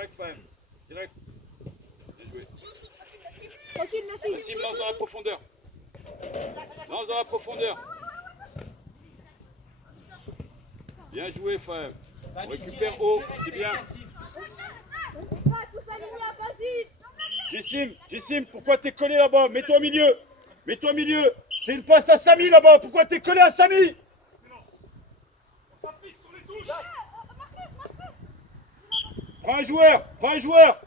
Direct, Fahim. Direct. Bien joué. Tranquille, Nassim. Nassim, lance dans la profondeur. Lance dans la profondeur. Bien joué, Fahim. On récupère haut, c'est bien. On va tous alignés, vas-y. Jessim, pourquoi t'es collé là-bas? Mets-toi au milieu. Mets-toi au milieu. C'est une passe à Samy là-bas. Pourquoi t'es collé à Samy? Prends un joueur. Prends un joueur.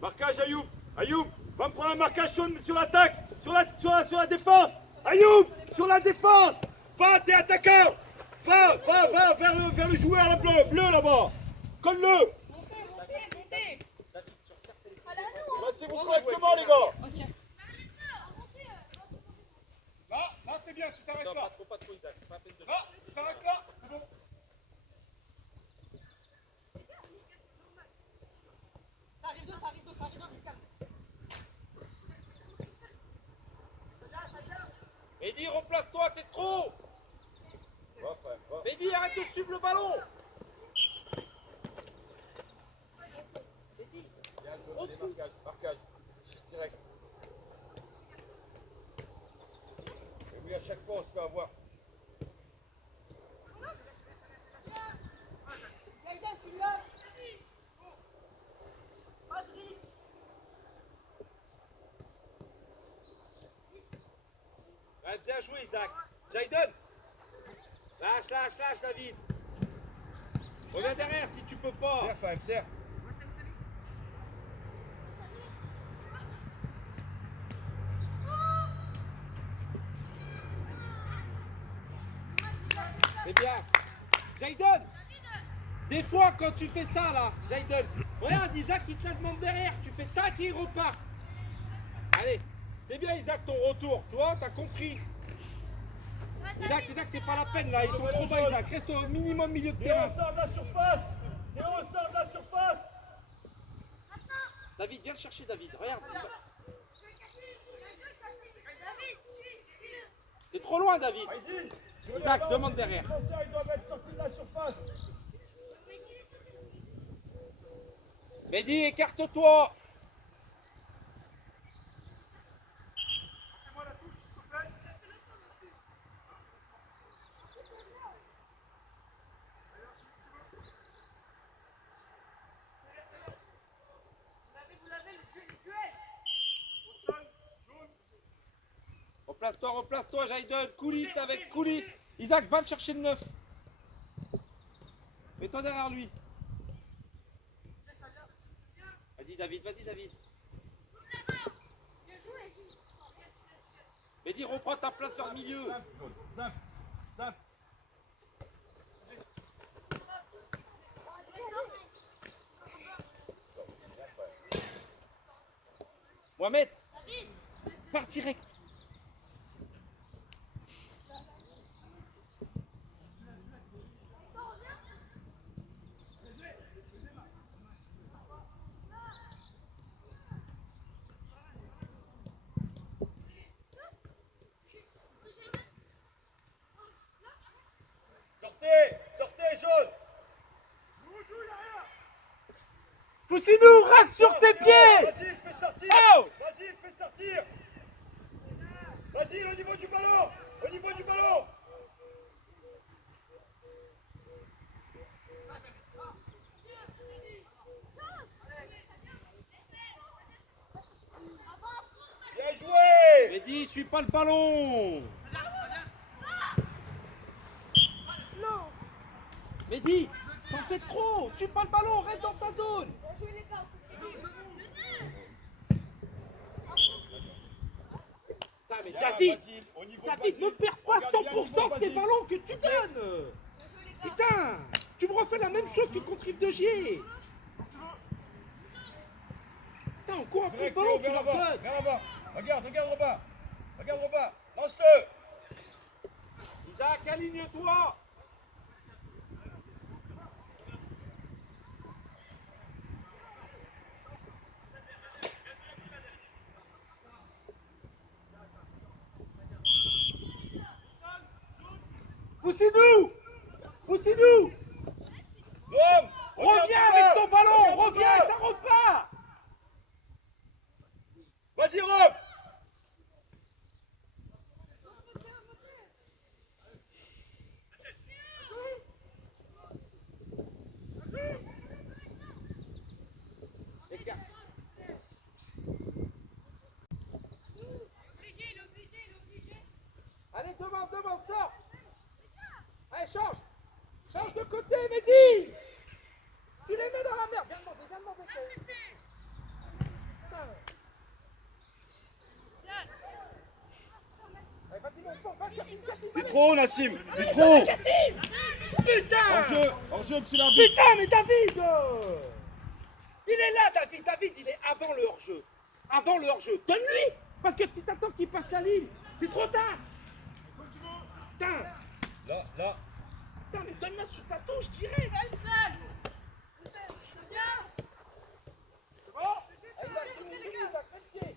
Marquage Ayoub. Ayoub, va me prendre un marquage sur l'attaque. Sur la défense. Ayoub, sur la défense. Va, t'es attaquant. Va vers le joueur bleu là-bas. Colle-le. Placez-vous correctement, les gars. Là, t'es bien, tu t'arrêtes là. Pas trop, Isaac. Là, tu t'arrêtes là, c'est bon. Ça arrive deux, calme. Mehdi, replace-toi, t'es trop. Mehdi, arrête de suivre le ballon. Mehdi, Marquage. Direct. Et oui, à chaque fois, on se fait avoir. Gaïda, tu l'as. Madrid. Ouais, bien joué, Isaac. Jaden. Lâche, David. Reviens derrière si tu peux pas. Serre, Fahim, serre. C'est bien. Jaden. Des fois, quand tu fais ça, là, Jaden, regarde, Isaac, il te la demande derrière. Tu fais tac et il repart. Allez. C'est bien, Isaac, ton retour. Toi, t'as compris. Isaac, c'est pas la peine, là. Ils sont trop bas, Isaac. Reste au minimum milieu de C'est terrain. au sort de la surface. C'est au sort de la surface. David, viens le chercher, David. Regarde. T'es trop loin, David. Isaac, demande derrière. Ils doivent être sortis de la surface. Mehdi, écarte-toi. Replace-toi, Jaden. Coulisse avec coulisse. Isaac, va le chercher le 9. Mets-toi derrière lui. Vas-y, David. Mehdi, reprends ta place vers le milieu. Simple. Mohamed, pars direct. Sortez, jaune. Foussinou, reste sur tes pieds. Vas-y, fais sortir. Oh. Vas-y, fais sortir. Vas-y, au niveau du ballon. Bien joué. Mehdi, suis pas le ballon. Non. Mehdi, t'en fais trop. Suis pas le ballon, reste dans ta zone. Putain, mais David, ne perds pas 100% de tes ballons que tu donnes. Putain, tu me refais la même chose que contre Yves de Gier. Putain, on court après le ballon, tu leur donnes. Viens là-bas. Regarde Robin. Lance-le. Isaac, aligne-toi. Poussez-nous. Poussez-nous. Rome, Reviens avec ton ballon. Reviens, ça repart. Vas-y, Rome. Allez, devant, sors. Allez, change. Change de côté, Mehdi. Tu les mets dans la merde. Viens demander. Putain. Allez, vas-y, mon vas-y, Cassim. C'est trop, Nassim. C'est trop. Putain. Hors-jeu, monsieur l'arbitre. Putain, mais David. Il est là, David. David, il est avant le hors-jeu. Avant le hors-jeu. Donne-lui. Parce que si t'attends qu'il passe la ligne, c'est trop tard. Putain. Là. Putain, mais donne-moi sur ta touche, direct. C'est bon? Allez, Isaac, fais pied.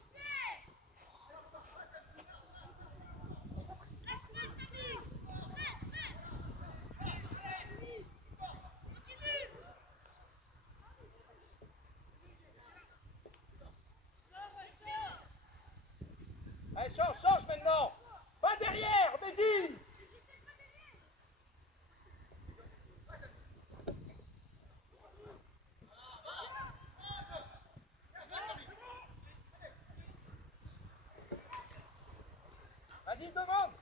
Allez, change maintenant. Va derrière, Mehdi. Vas-y, demande.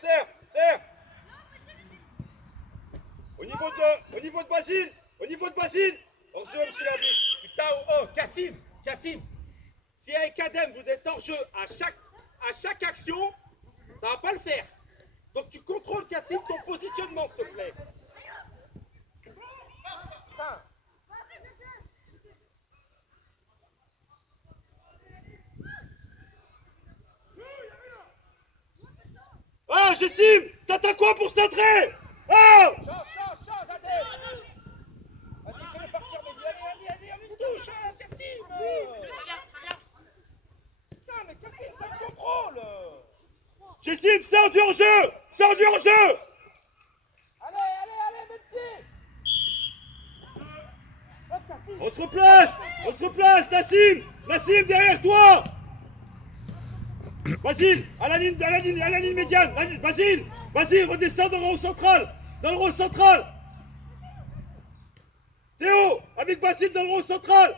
Serre. Au niveau de Basile. Hors-jeu, monsieur l'arbitre. Putain, oh, Cassim. Si avec Adem vous êtes hors jeu à chaque action, ça va pas le faire. Donc tu contrôles, Cassim, ton positionnement, s'il te plaît. Putain. Ah, Jessim, t'attends quoi pour centrer? Ah! Change, Adem. Vas-y, fais-le partir, Mehdi. Allez, on touche, hein, Cassim. Putain, mais Cassim, ça me contrôle. Jessim, sors du hors-jeu! Allez, Mehdi. Hop, Cassim. On se replace, Nassim, derrière toi! Basile, à la ligne médiane, Basile, redescends dans le rond central! Théo, avec Basile dans le rond central!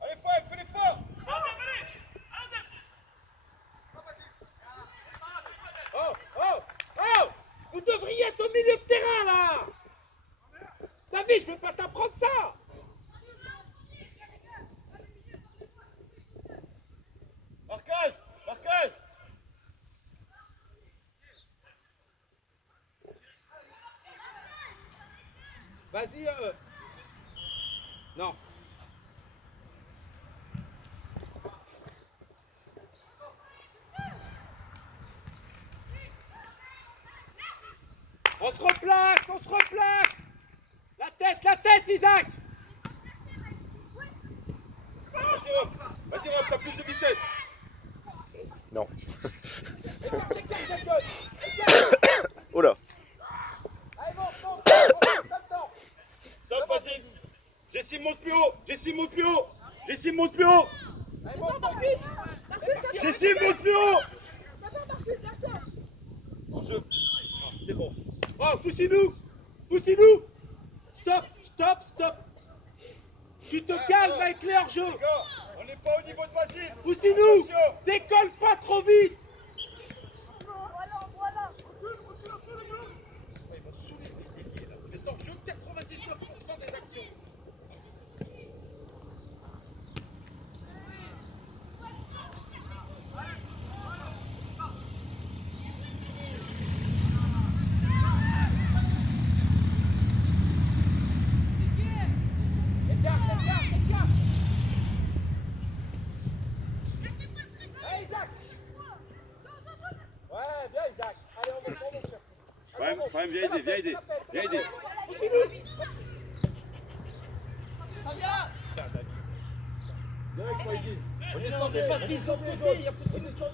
Allez, fais l'effort! Oh! Vous devriez être au milieu de terrain, là. David, je veux pas t'apprendre ça. Marquage! Vas-y, non. On se replace. La tête, Isaac. Vas-y, Rob, t'as plus de vitesse! Non. Décale. Oh là. Allez, monte. Stop, Basile! Jessim, monte plus haut! Jessim, monte plus haut! Jessim, monte plus haut! En-jeu. C'est bon. Oh, poussez-nous. Stop. Tu te calmes avec les hors-jeu. Les gars, on n'est pas au niveau de Basile! Poussez-nous. Attention. Décolle pas trop vite. Voilà. Il va saouler les ailiers, là. Vous êtes hors-jeu 99% des actions. Écart. Allez, Isaac. Ouais, bien Isaac. Allez, on monte. Faham, viens aider, viens aider. Viens aider. Direct, Maïdine. On est sans mais passe vite de l'autre côté, il y a plus de jaune.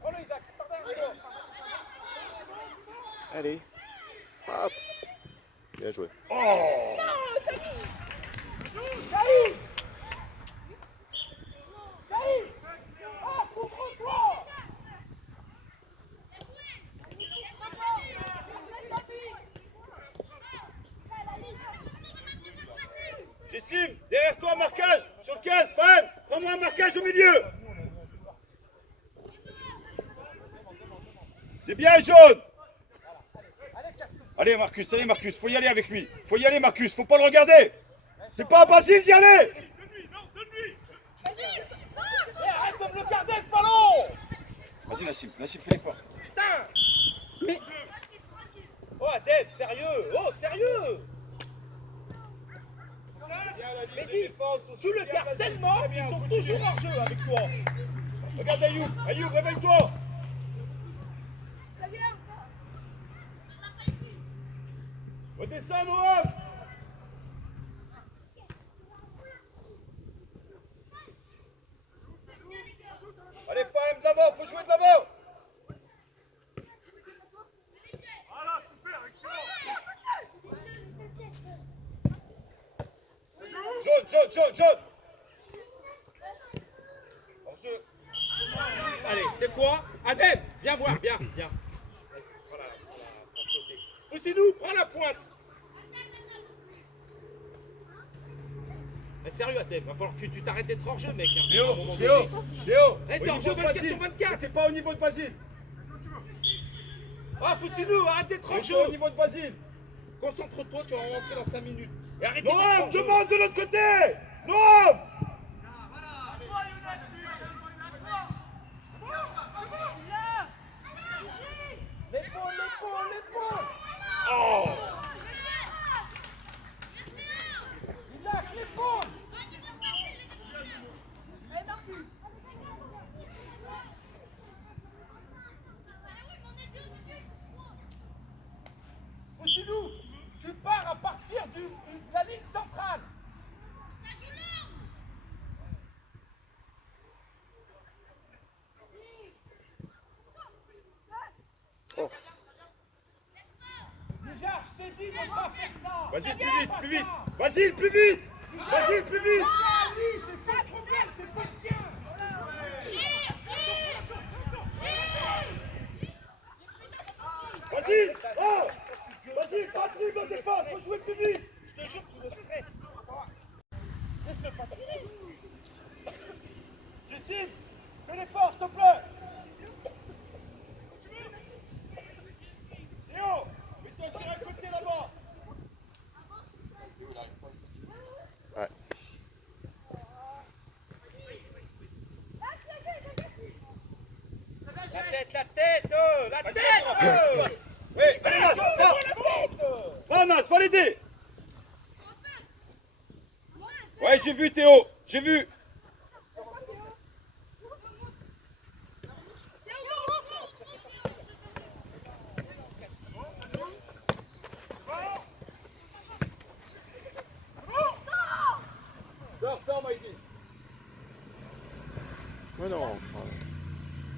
Prends-le Isaac, par derrière. Allez. Hop. Bien joué. Oh! Jessim, derrière toi, marquage sur le 15, Faham, prends-moi un marquage au milieu. C'est bien, jaune. Allez Marcus, faut y aller avec lui. Faut y aller Marcus, faut pas le regarder. C'est pas à Basile d'y aller. Arrête de me le garder ce ballon. Vas-y Nassim, fais l'effort. Putain. Oh Adem, sérieux. Oh sérieux. Mehdi, tu le gardes tellement qu'ils sont toujours en jeu avec toi. Regarde Ayoub, réveille-toi. Redescends Noam. Allez Faham, de l'avant, faut jouer de l'avant. Voilà, super, excellent. Jaune. Hors-jeu. Allez, c'est quoi? Adem, viens voir, viens. Voilà. Poussez-nous, prends la pointe. Mais sérieux Adem, va falloir que tu t'arrêtes d'être hors jeu mec. Hein. Théo. Arrête hors jeu 24 sur 24. T'es pas au niveau de Basile. Ah, poussez-nous, arrête d'être hors T'es jeu. pas au niveau de Basile. Concentre-toi, tu vas rentrer dans 5 minutes. Et arrête Noam, demande de l'autre côté. Noam. L'épaule. Oh. Isaac, l'épaule. Poussez-nous, tu pars à partir de la ligne centrale. Oh. Déjà, je t'ai dit de ne pas faire ça. Vas-y, plus vite. Basile, plus vite. C'est pas le problème, c'est pas le tien. Basile. Oh. Basile, pas de dribble en défense, faut jouer plus vite. Je te jure que le stress. Laisse-le pas tirer. Jessim, fais l'effort, s'il te plaît. Théo, mets-toi sur un côté là-bas. Ouais. La tête. Oui, allez là, va Nas, va l'aider. Ouais, j'ai vu Théo, j'ai vu. Sors, Maïdi. Mais non.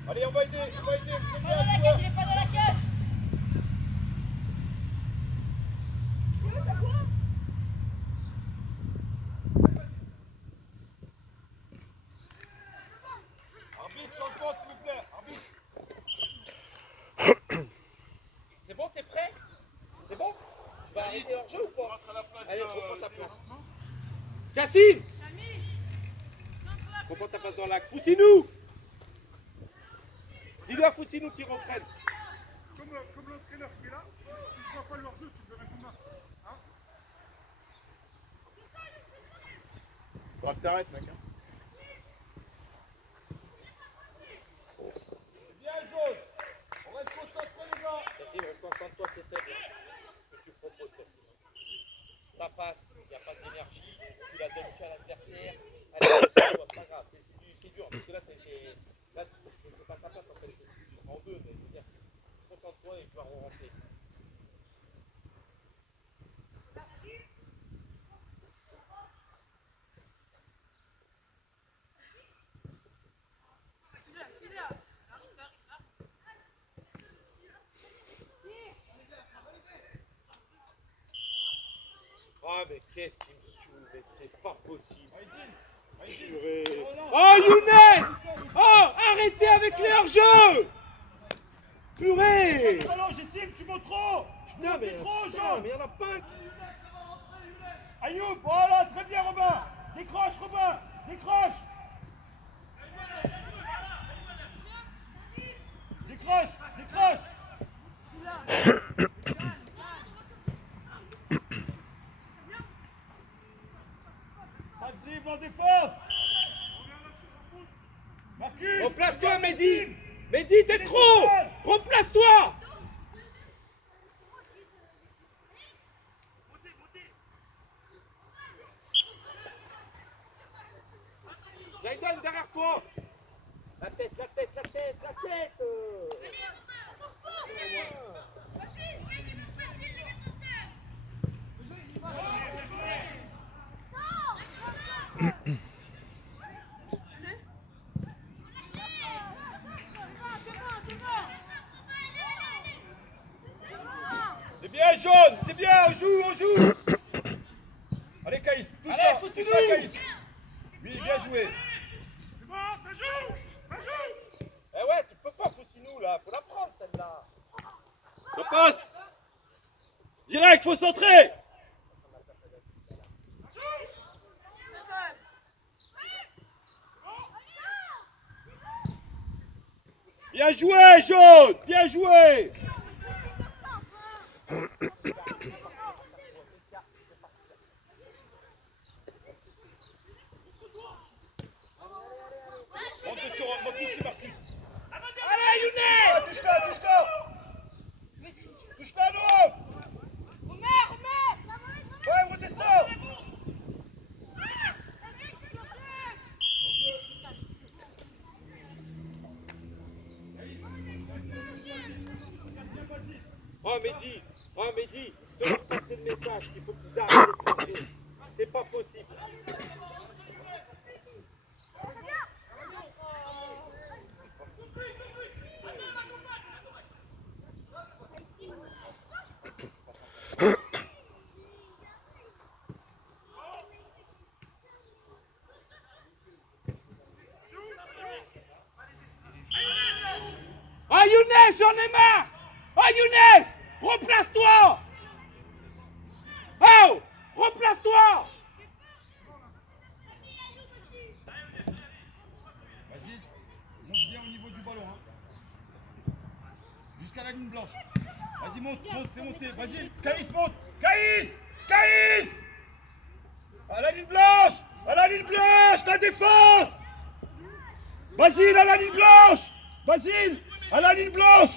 Allez, on va aider. Il est pas dans la cage. Arbitre, changement s'il vous plaît. Arbitre. C'est bon, t'es prêt? C'est bon? Tu vas arrêter hors jeu ou pas? Allez, reprends ta place. Cassim! Reprends ta place dans l'axe. Foussinou! Dis-le à Foussinou qui reprenne. Comme l'entraîneur qui est là, si je vois pas le hors-jeu, tu me donnes un coup de main. Hein? Faudra que t'arrêtes, mec. Hein. Bien, jaune. On reste concentré, les gars. Cassim, reconcentre-toi, c'est faible. Ce que tu proposes, Cassim. Ta passe, il n'y a pas d'énergie, tu la donnes qu'à l'adversaire. Allez, c'est pas grave, c'est du qui est dur, parce que là, là c'est pas ta place en fait, tu seras en deux, mais je veux dire, concentre-toi et tu vas rentrer. Ah mais qu'est-ce qui me saoule, mais c'est pas possible. Purée. Oh Younes! Oh arrêtez avec les hors-jeux! Purée! Ballon, j'essaie, tu montes trop. Putain mais trop, putain, Jean. mais y'en a pas qui... Ayoub, voilà, très bien Robin. Décroche Robin, décroche. Décroche, décroche. Pas de dribble en défense. Marcus. Replace-toi Mehdi! Mehdi t'es trop! Replace-toi! Jaïdan derrière toi! La tête, la tête, la tête, la tête! C'est bien jaune, c'est bien, on joue, on joue. Allez Caïs, touche-la, touche-la Caïs. Oui, bien joué. C'est bon, ça joue. Ça joue. Eh ouais, tu peux pas Fousinou là, faut la prendre celle-là! Ça passe. Direct, faut centrer. Bien joué, jaune, bien joué. Monte ici, Marcus. Allez Younes! Touche-la, touche-la. Touche-la, non. Ouais, redescends. Oh Mehdi, fais passer le message qu'il faut qu'ils arrêtent de plancher. C'est pas possible. Ah Younes, j'en ai marre! Ah Younes! Replace-toi! Oh! Replace-toi! Vas-y, monte bien au niveau du ballon. Hein. Jusqu'à la ligne blanche. Vas-y, monte, monte, fais monter. Vas-y, Caïs, monte. Caïs! Caïs! À la ligne blanche! À la ligne blanche, la défense! Basile, à la ligne blanche! Basile, à la ligne blanche!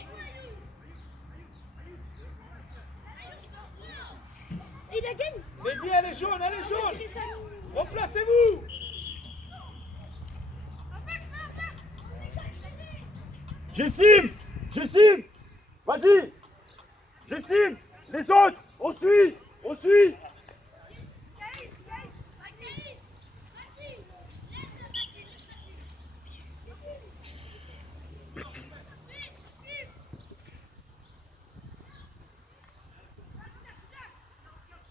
Il a gagné. Mehdi, elle est jaune, elle est jaune! Replacez-vous! Jessim! Jessim! Vas-y! Jessim! Les autres! On suit! On suit!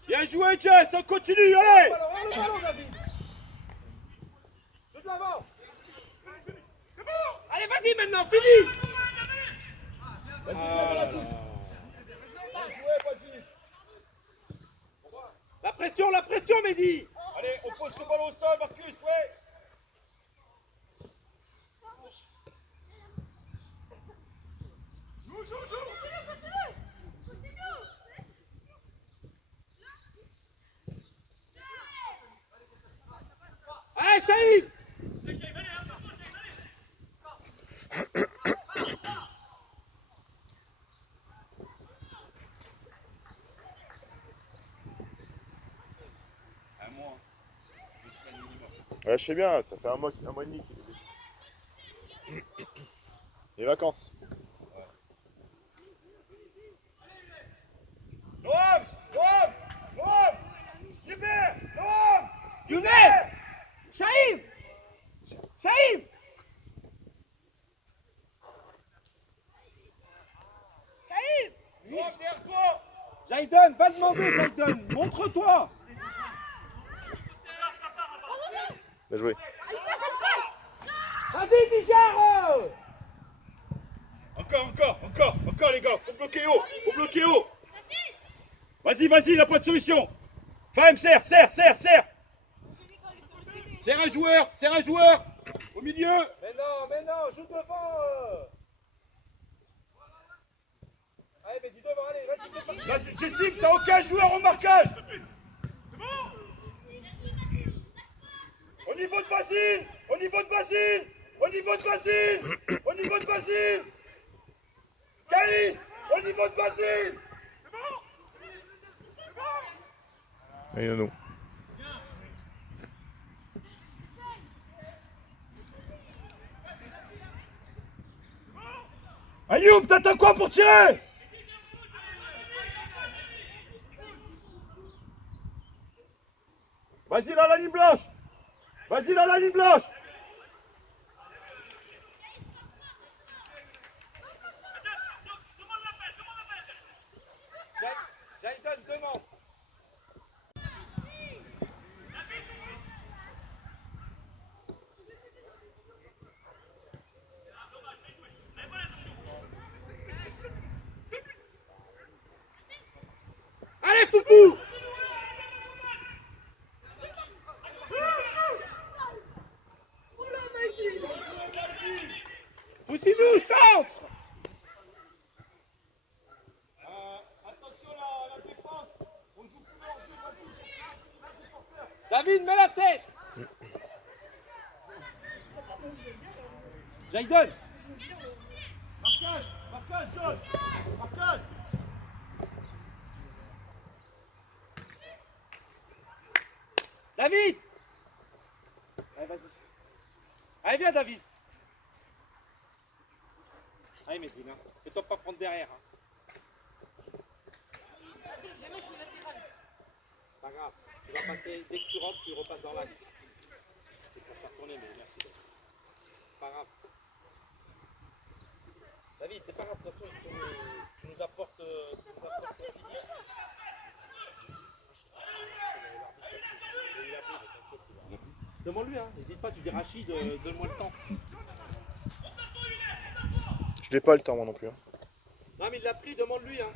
Bien joué, Jess! On continue, allez! Le ballon, David! De l'avant! Allez, vas-y maintenant, fini! Vas-y, viens dans la touche! Bien joué, vas-y! La pression, Mehdi! Allez, on pose ce ballon au sol, Marcus, ouais! Joue, joue, joue. Allez, Shahid! Un mois, 2 semaines minimum. Ouais, je sais bien, ça fait un mois et demi qu'il est. Les vacances. Noam! Noam! Noam! Hubert! Noam! Younes! Shaïm! Shaïm! Shaïm! Noam, derrière toi! Jaïden, va demander, Jaïden, montre-toi! Bien joué. Vas-y, Dijar! Encore les gars, faut bloquer haut! Vas-y, il n'a pas de solution! Femme, serre! Serre un joueur! Au milieu! Mais non, joue devant! Allez, mais dis devant, allez, vas-y, Là, Jessim, t'as aucun joueur au marquage! Au niveau de Basile! Caïs! Au niveau de Basile! Allez, Nono. Ayoub, t'attends quoi pour tirer? Vas-y dans la ligne blanche! Jaïden, demande! Allez, Foufou! Poussez-nous, centre! Attention la défense! On joue plus loin, David, mets la tête! Jaïden! Marquage jaune! Marquage! David! Allez, vas-y. Allez, viens, David! Allez, Médine, hein. Fais-toi pas prendre derrière. Hein. Pas grave. Tu vas passer, dès que tu rentres, tu repasses dans l'axe. C'est pour faire tourner, mais merci. Pas grave. David, c'est pas grave, de toute façon, tu nous apportes ton physique. Demande-lui, hein. N'hésite pas, tu dis Rachid, donne-moi le temps. Je n'ai pas le temps, moi non plus. Hein. Non, mais il l'a pris, demande-lui, hein.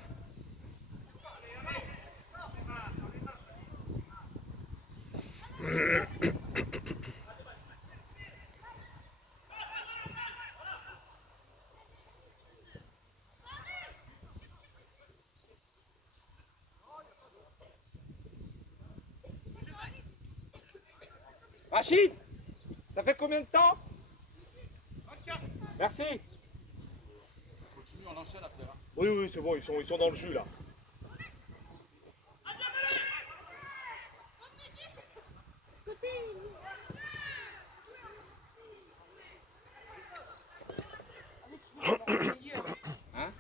Rachid, ça fait combien de temps? 24. Merci. Continue, on enchaîne après. Hein. Oui, c'est bon, ils sont dans le jus là. Côté. Hein?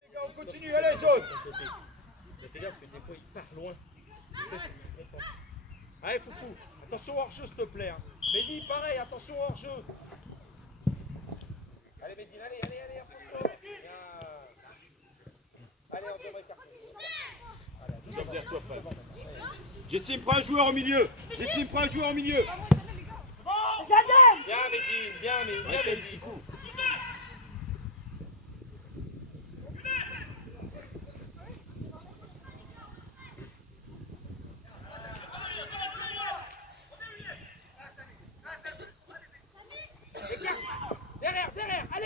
Les gars, on continue, allez, jaune! Mais fais gaffe parce que des fois il part loin. Allez, Foufou, attention hors-jeu s'il te plaît. Hein. Mehdi, pareil, attention hors-jeu. Allez, Mehdi, allez, approche-toi. Bien. Allez, on devrait carton. Comme derrière toi, frère. Jessim, prends un joueur au milieu! Bien, Mehdi, bien, Mehdi.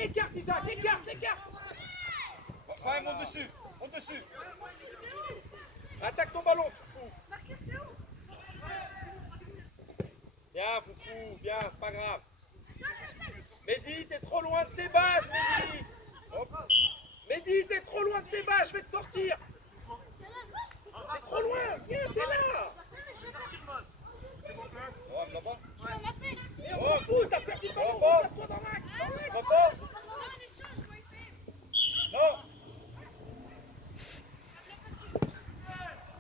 Allez, écarte Isaac, écarte. Enfin, monte dessus. Attaque ton ballon, Foufou. Bien, Foufou, bien, c'est pas grave. Mehdi, t'es trop loin de tes bases, Mehdi. Mehdi, t'es trop loin de tes bases, je vais te sortir. T'es trop loin, viens, t'es là. Oh, là-bas. Oh, fou, t'as perdu ton ballon, place-toi dans l'axe. Non.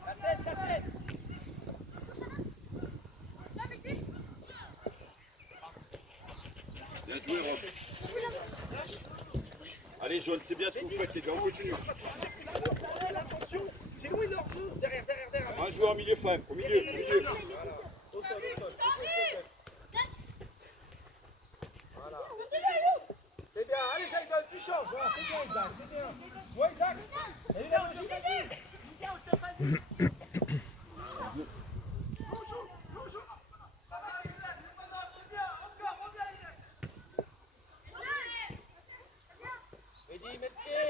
La tête. Bien joué, Rob. Allez, jaune, c'est bien ce que vous faites, les gars, on continue. Attention, c'est où leur jeu? Derrière. Un joueur au milieu, Femme, au milieu. Au sol. Voilà. C'est bien, allez Jaïdon, tu changes. Voilà, c'est bien Isaac, c'est bien. Ouais Isaac. Et il a Mehdi, mets le pied.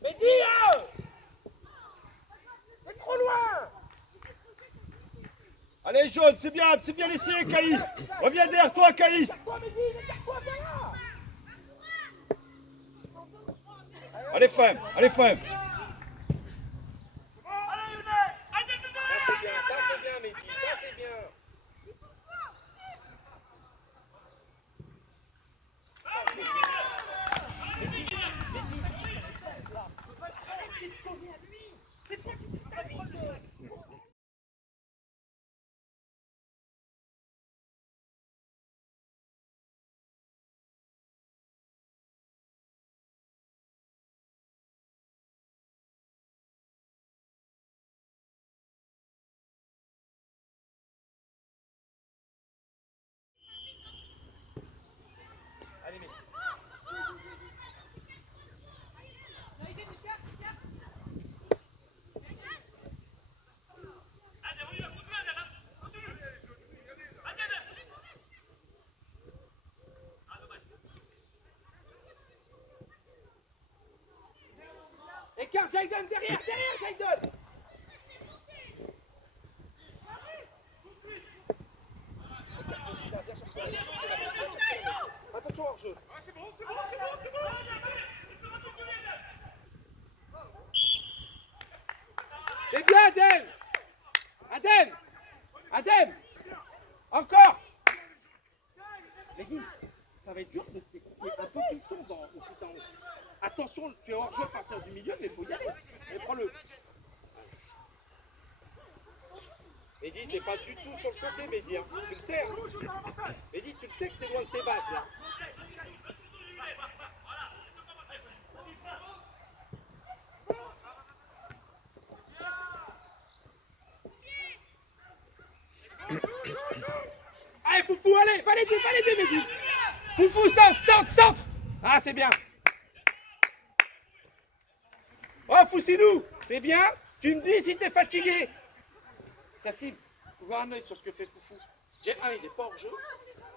Mehdi, t'es trop loin. Allez, jaune, c'est bien laissé, Caïs. Reviens derrière toi, Caïs. Toi Mehdi, écarte-toi, viens là. Allez, Femme. Ça c'est bien Mehdi, ça c'est bien. Allez Mehdi. Écarte Jaïdon, derrière Jaïdon. Attention hors jeu. C'est bon. C'est bien Adem. Encore. Mehdi, ça va être dur de t'écouter un peu plus tôt dans le foot en haut. Attention, tu es hors jeu à partir du milieu, mais il faut y aller. Et prends-le. Mehdi, t'es pas du tout sur le côté, Mehdi. Hein. Tu le sais. Hein. Mehdi, tu le sais que t'es loin de tes bases là. Allez, Foufou, allez, va l'aider, Mehdi. Foufou, centre. Ah, c'est bien. Oh, Foussinou, c'est bien. Tu me dis si t'es fatigué. Cassim, ouvre un œil sur ce que fait Foufou. J'ai un, il est pas hors jeu.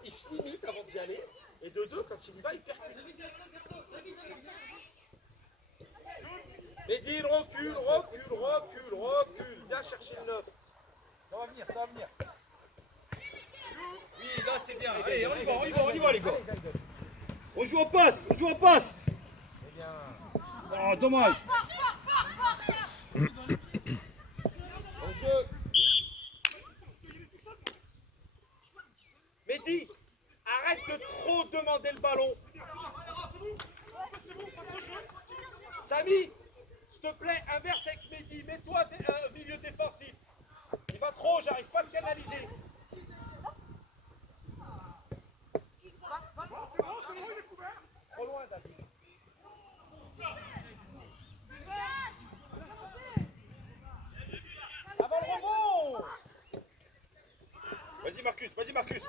Il se limite avant d'y aller. Et de deux, quand il y va, il percute. Mehdi, il recule. Viens chercher le 9. Ça va venir. Oui, là, c'est bien. Allez, on y va, les gars. On joue en passe. Oh, dommage. En jeu. Mehdi, arrête de trop demander le ballon. Samy, s'il te plaît, inverse avec Mehdi. Mets-toi milieu défensif. Il va trop, j'arrive pas à le canaliser. Trop loin, David. Avant le rebond. Vas-y, Marcus.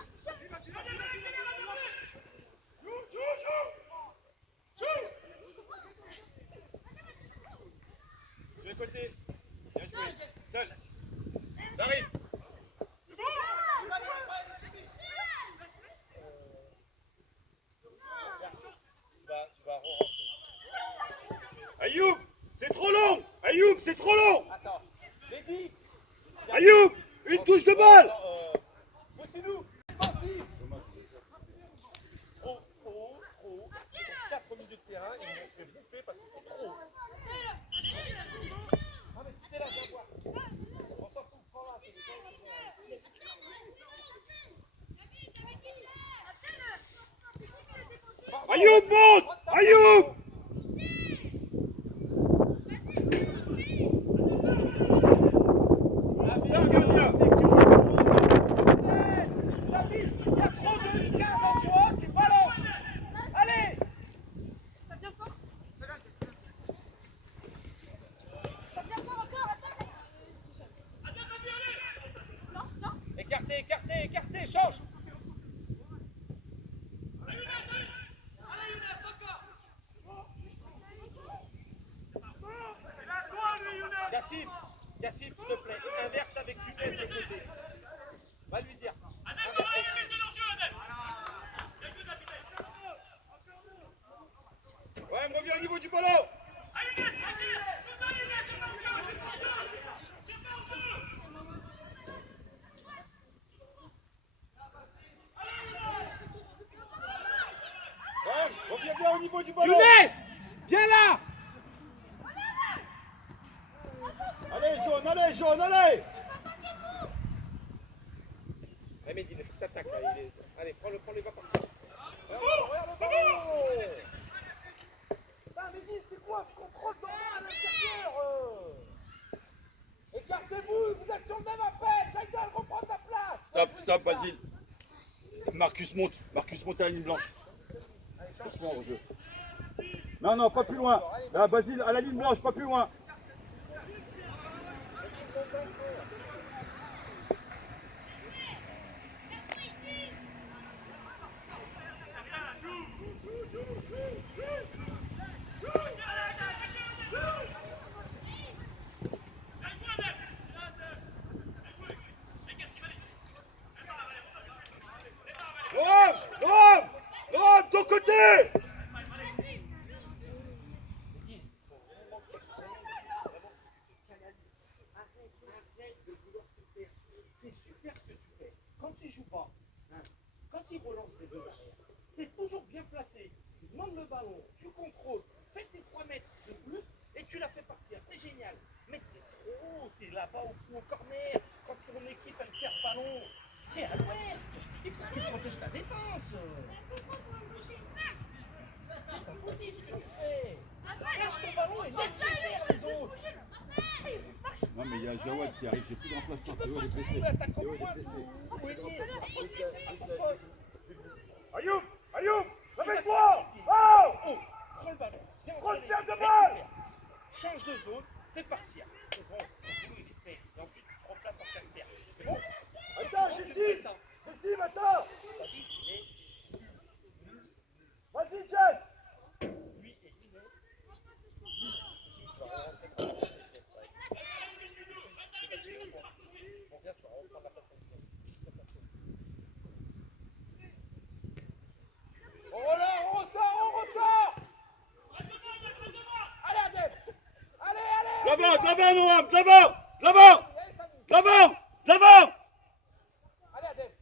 Ayoub, c'est trop long. Ayoub, c'est trop long. Attends. Mehdi. Ayoub, une touche de balle. Poussez-nous. Défensif. Trop. 4 minutes de terrain et on se fait bouffer parce que c'est trop. Ah mais tu es là, viens voir. On s'en fout, prends là, c'est des gens qui vont. Ayoub, monte. Ayoub. Tiens, gardien. David, il y a trop de 15 en toi, tu balances. Allez. Ça vient fort. Ça vient fort encore, attends. Non. Écartez, change. Yassine, s'il te plaît, inverse avec Younes de côté. Va lui dire. Ouais, on revient au niveau du ballon. Ouais, reviens bien au niveau du ballon. Younes, viens là. Allez, jaune, allez. Allez, Mehdi, il faut que t'attaques là. Allez, prends-le, va partir. Regarde le ballon. Putain, Mehdi, c'est quoi ce contrôle de main à l'intérieur? Écartez-vous, vous êtes sur le même appel. Chacun reprend ta place. Stop, Basile. Marcus monte à la ligne blanche. Doucement au jeu. Non, pas plus loin. Là, Basile, à la ligne blanche, pas plus loin. Laurent, de ton côté. C'est super ce que tu fais. Quand il joue pas, quand il relance les deux derrière, tu es toujours bien placé. Tu demandes le ballon, tu contrôles, fais tes 3 mètres de plus et tu la fais partir. C'est génial. Mais t'es là-bas au corner. Quand ton équipe elle perd le ballon, t'es à l'ouest. Il faut que tu protèges ta défense. C'est pas possible ce que tu fais. Lâche ton ballon et laisse faire les autres. Non, mais il y a Jawad qui arrive, j'ai plus d'emplacement. Théo, il est blessé. Ayoub, réveille-toi. Oh, prends le ballon. prends le pierre de balle. Change de zone, fais partir. C'est bon, il est fait. Et ensuite, tu te replaces en caractère. C'est bon? Attends, Jessie, attends. Vas-y, Jess. Lui et Inès. On vient sur reprendre la passe. On ressort. Allez, Adem. Allez. Devant, Noam, devant. Allez, Adem.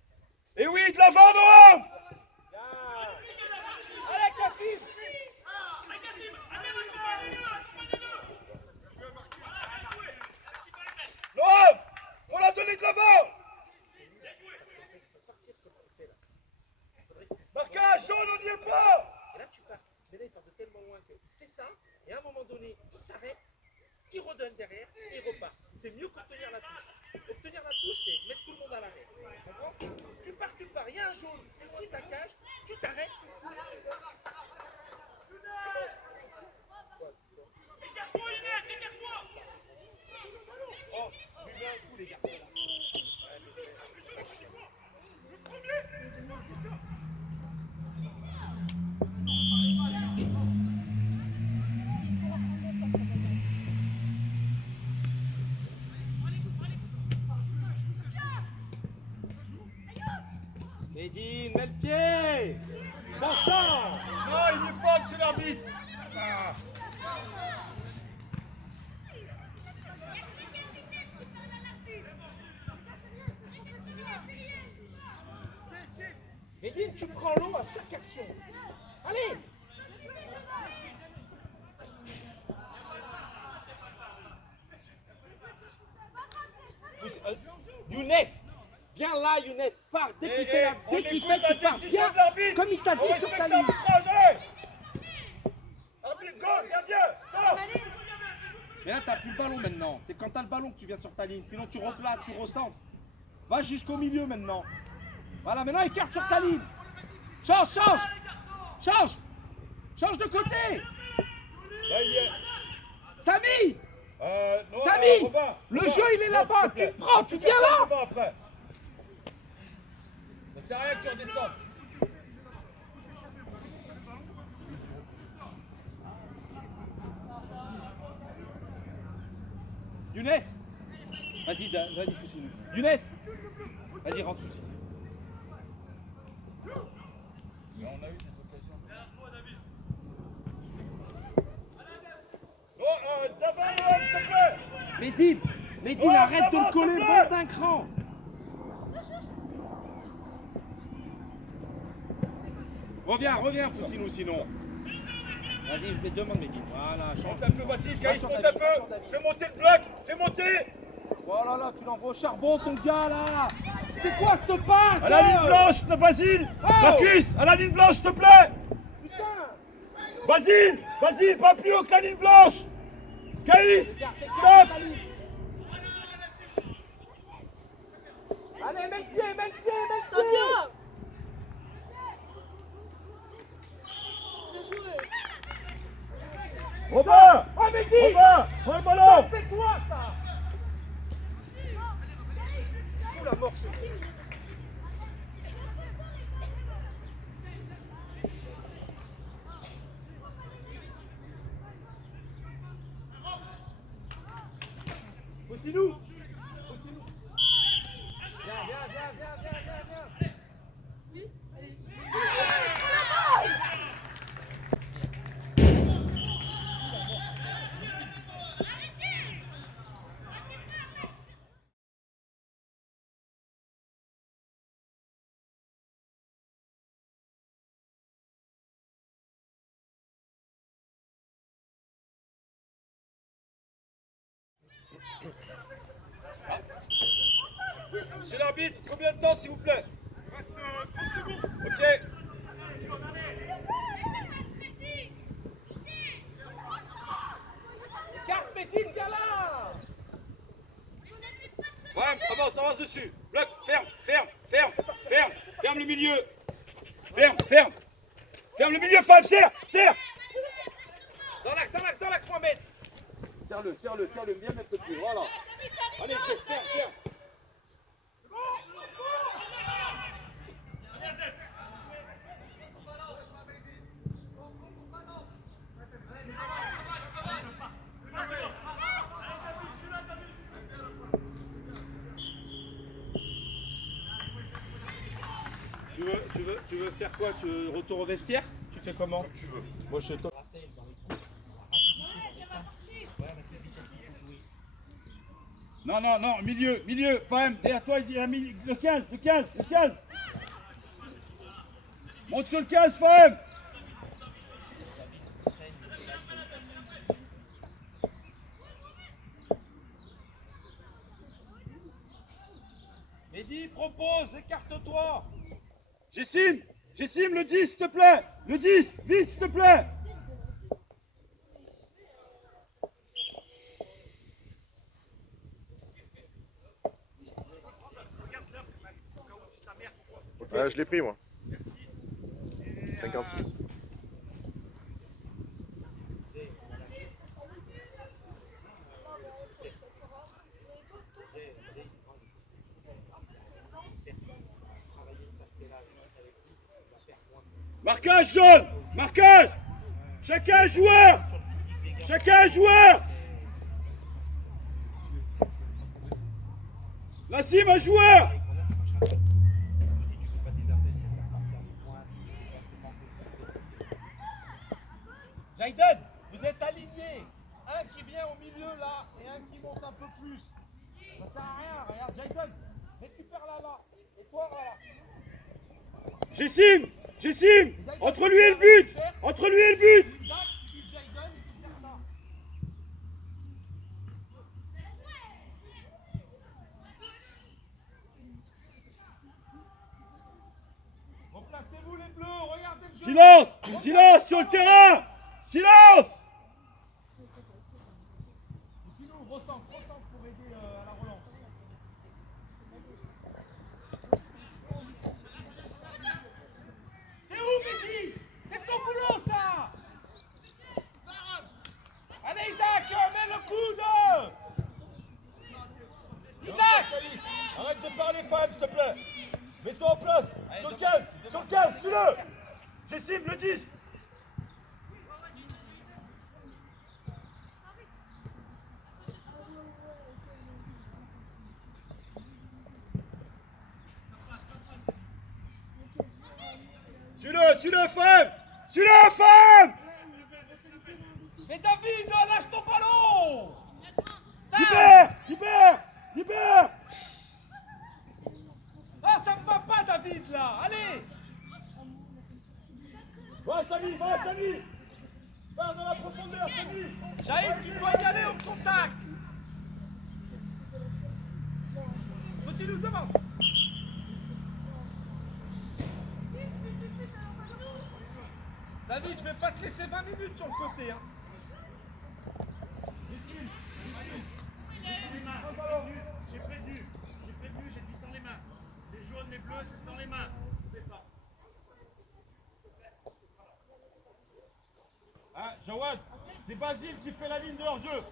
Et oui, de l'avant, Noam. Allez, Kasim. Noam, faut la donner de l'avant. Marquage, jaune, on n'y est pas. Et là, tu pars. Mais là, il part de tellement loin que c'est ça. Et à un moment donné, il s'arrête, il redonne derrière et il repart. C'est mieux qu'obtenir la touche. Obtenir la touche, c'est mettre tout le monde à l'arrêt. Tu comprends? Tu pars. Il y a un jaune, c'est qui ta cage, tu t'arrêtes. Oh, buvez un coup, les gars. Médine, mets le pied. Bon sang. Non, il n'y est pas, monsieur l'arbitre. Médine, tu prends l'eau à chaque action. Allez. Younes, viens là Younes, pars dès qu'il fait, dès qu'il fait, tu pars, viens, comme il t'a dit sur ta ligne. Arbitre, go, gardien, sors. Mais là t'as plus le ballon maintenant, c'est quand t'as le ballon que tu viens sur ta ligne, sinon tu replaces, tu recentres. Va jusqu'au milieu maintenant. Voilà, maintenant écarte sur ta ligne. Change, change, change, change de côté. Là, il est. Samy, Non, Samy, Robin, le Robin, jeu il est là-bas, s'il te tu plaît. le prends, tu viens là. Robin, après. Ça sert à rien que tu redescendes. Younes, vas-y, Foussine. Younes, vas-y, rentre Foussine. Mais on a eu des occasions. Oh, d'abord, s'il te plaît. Médine, Oh, arrête de d'abord, le coller, s'il te plaît. monte d'un cran. Reviens, Foussinou, sinon. Vas-y, demande Médine. Voilà, change. Monte un peu, Basile, Caïs, monte un peu. Fais monter le bloc, fais monter. Oh là là, tu l'envoies au charbon, ton gars, là. C'est quoi cette passe? À la ligne blanche, Basile. Oh. Marcus, à la ligne blanche, s'il te plaît. Putain. Basile, pas plus haut que la ligne blanche. Caïs, Écarte stop. ta ligne. Allez, mets le pied. Santiago. Bien joué. Robin, Oh, Médine. prends le ballon. C'est quoi, ça? Fous la mort, ce truc. Foussinou. Viens. Oui. Allez. Prends la balle. Chez l'arbitre, combien de temps, s'il vous plaît? Reste 30 secondes. Ok. Écarte, Médine, viens là. Ouais, avance dessus. Bloc, ferme le milieu. Ferme le milieu, Fab, serre. Dans l'axe, Mohamed. Serre-le, viens mettre le pied, voilà. Allez, serre. Tu veux faire quoi? Tu veux retour au vestiaire? Tu fais comment? Comme tu veux. Moi je te... Non, milieu, Fab, derrière toi, il y a le 15. Monte sur le 15, Fab. Mehdi, propose, écarte-toi. Jessim, le 10, s'il te plaît. Le 10, vite, s'il te plaît. Ouais, je l'ai pris, moi. 56. Marquage jaune. Marquage. Chacun un joueur. La cime, un joueur. Jaiden, vous êtes alignés. Un qui vient au milieu là et un qui monte un peu plus. Ça sert à rien, regarde Jaiden, récupère là. Et toi là. Jessim, Jessim, entre lui et le but, entre lui et le but. Isaac, tu dis Jaden, tu dis faire ça. Replacez-vous les bleus, regardez le jeu. Silence, silence sur le terrain. Silence. Sinon, recentre pour aider à la relance. T'es où, Mehdi? C'est ton boulot, ça. Allez, Isaac, mets le coude. Isaac. Arrête de parler, femme, s'il te plaît. Mets-toi en place. Sur le 15, sur le 15, suis-le. Jessim, le 10. Suis-le, femme. Suis-le, femme. Mais David, lâche ton ballon. Libère. Ah, ça me va pas, David, là. Allez. Va, Samy. Va dans la profondeur, Samy. Jaïd, tu dois y aller au contact. Continue devant. David, je vais pas te laisser 20 minutes sur le côté. Hein. J'ai prévenu, j'ai dit sans les mains. Les jaunes, les bleus, c'est sans les mains. C'est pas. Hein, Jawad, c'est Basile qui fait la ligne de hors-jeu.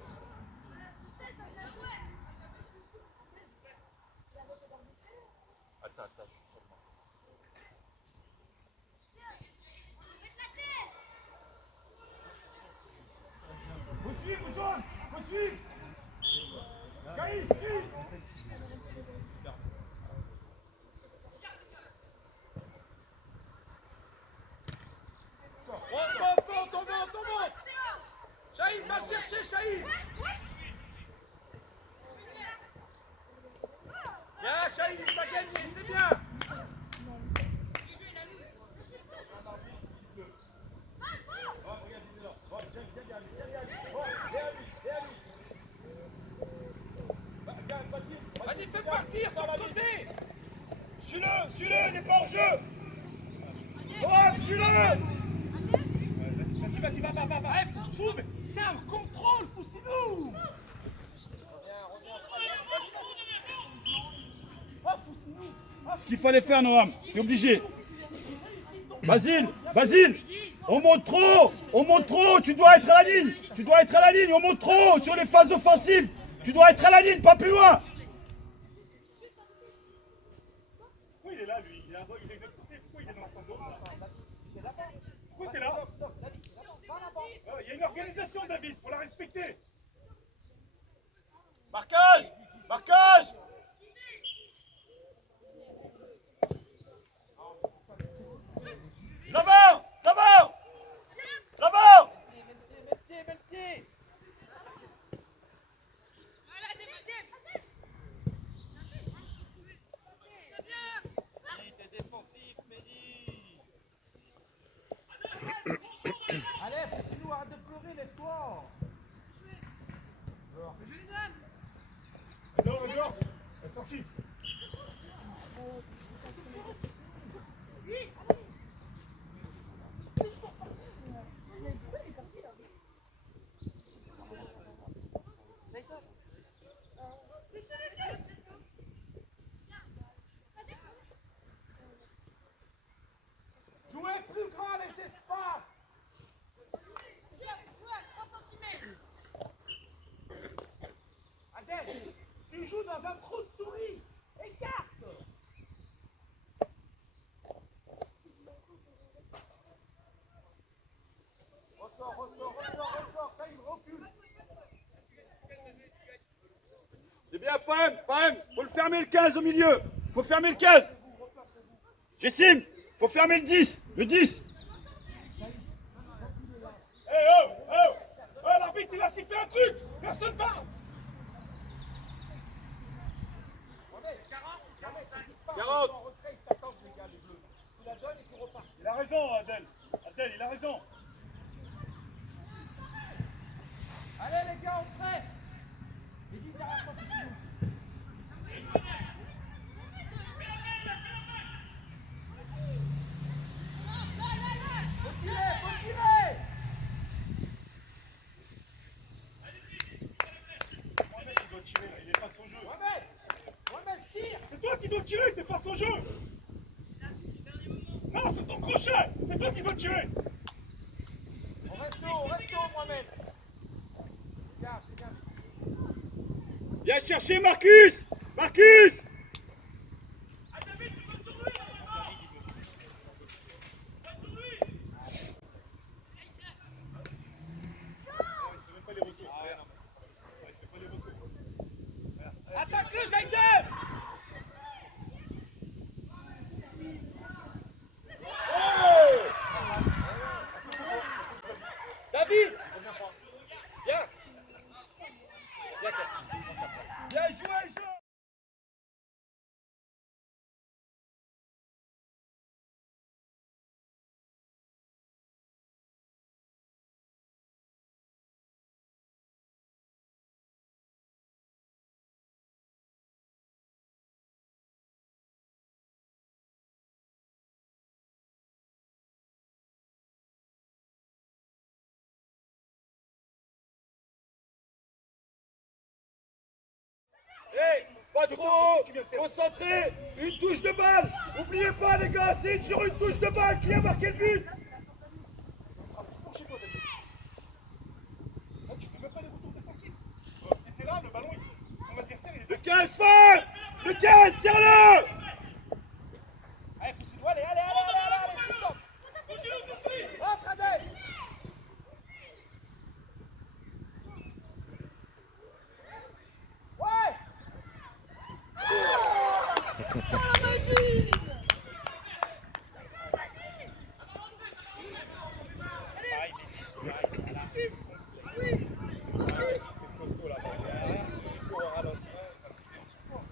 Attends. Faut suivre, jaune. Faut suivre. Caïs, suis. On monte. Chahid, va le chercher, Chahid. Bien, Chahid, il t'a gagné, c'est bien. Vas-y, fais partir sur le côté. Suis-le, il est pas hors-jeu. Oh, suis-le. Vas-y, va. Bref, Foub, c'est un contrôle, Foussinou. Ce qu'il fallait faire, Noam, t'es obligé. Basile, on monte trop, tu dois être à la ligne, on monte trop sur les phases offensives, tu dois être à la ligne, pas plus loin. Pourquoi il est là, lui? Il est de l'autre côté. Pourquoi il est dans la zone? Pourquoi t'es là? Il y a une organisation, David, faut la respecter. Marquage. D'abord. Mets le pied. T'es défensif, Mehdi. Allez, Foussinou, arrête de pleurer, lève-toi. Dehors, elle est sortie. Jouez plus grand les espaces. Adèle, tu joues dans un trou de souris. Écarte. Ressort, ça il recule. C'est bien, Fahim, faut le fermer le 15 au milieu, faut fermer le 15. Jessim, faut fermer le 10. Oh, l'arbitre, il a sifflé un truc. Personne parle. 40. tu la donnes et tu repars. Il a raison, Adèle. Adèle, il a raison. Allez les gars, on prête. Et dis derrière toi, faut tirer, faut tirer. Mohamed, il doit tirer, là. Il est pas son jeu. Mohamed, tire. C'est toi qui dois tirer, t'es pas son jeu. Non, c'est ton crochet. C'est toi qui dois tirer. On reste haut, Mohamed. Regarde, regarde. Viens chercher Marcus. Marcus. Attaque-le, Jaiden. David. Viens. Viens, Bien joué, joué. Hey, pas trop concentré. Une touche de balle. N'oubliez pas les gars, c'est sur une touche de balle qui a marqué le but. Là, tu fais même pas les retours défensifs. T'étais là, le ballon, ton adversaire, il est Le 15 Fab. Le 15, serre-le. Allez, pousse-le. Allez, pousse-le. Rentre, Adèle. Ouais.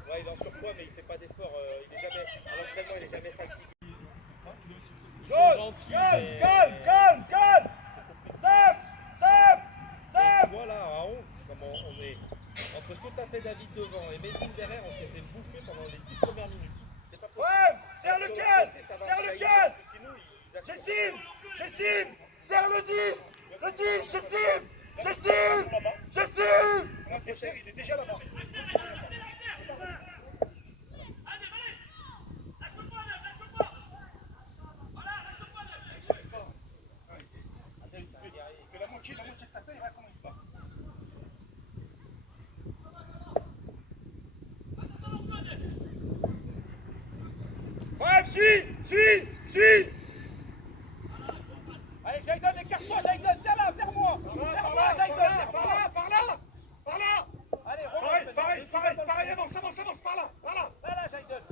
Ouais, il est en surpoids, mais il fait pas d'effort. Il est jamais, à l'entraînement, il est jamais fatigué. Calme. Sam. Voilà, à 11, comment on est. Entre ce que t'as fait David devant et Medine derrière, on s'est fait bouffer pendant les 10 premières minutes. C'est pas possible. Ouais, serre le 15. Ça va, Serre le ça 15. ira, sinon, il a- J'estime. Serre le 10. Le 10, j'estime. Mon adversaire, il est déjà là-bas. Que la moitié de ta taille, regarde comment il se bat. Ouais, suis. Allez, Jaiden, écarte-toi, Jaiden, viens là, vers moi. Vers moi, Jaiden, Par là. Allez, remonte. Pareil, avance, par là. Là, Jaiden.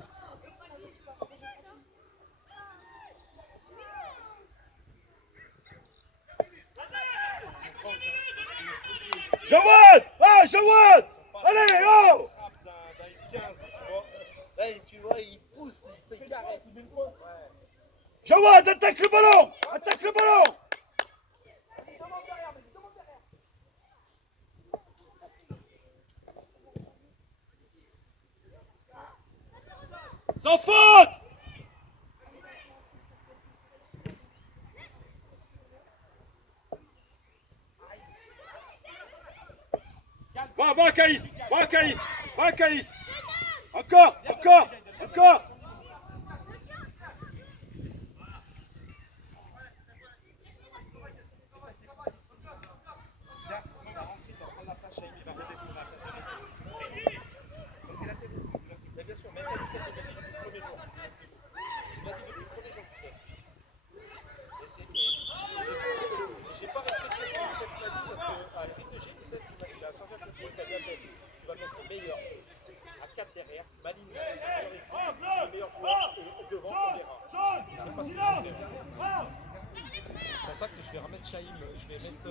Jawad. Allez, oh. Dans une 15, tu vois. Là, tu vois, il pousse, il fait carré. Jawad, attaque le ballon. Sans faute. Va, Caïs. Encore. Bien sûr, mais ça, tu sais, c'est depuis le premier jour. Il m'a dit depuis le premier jour, tu sais. Et j'ai pas respecté ce que tu m'as dit parce qu'à la rythme de G, tu sais, il a changé de chose, tu vas mettre le meilleur à 4 derrière, Maline, le meilleur joueur devant, on verra. C'est pas ce que je vais faire. C'est pour ça que je vais remettre Chaïm, je vais mettre.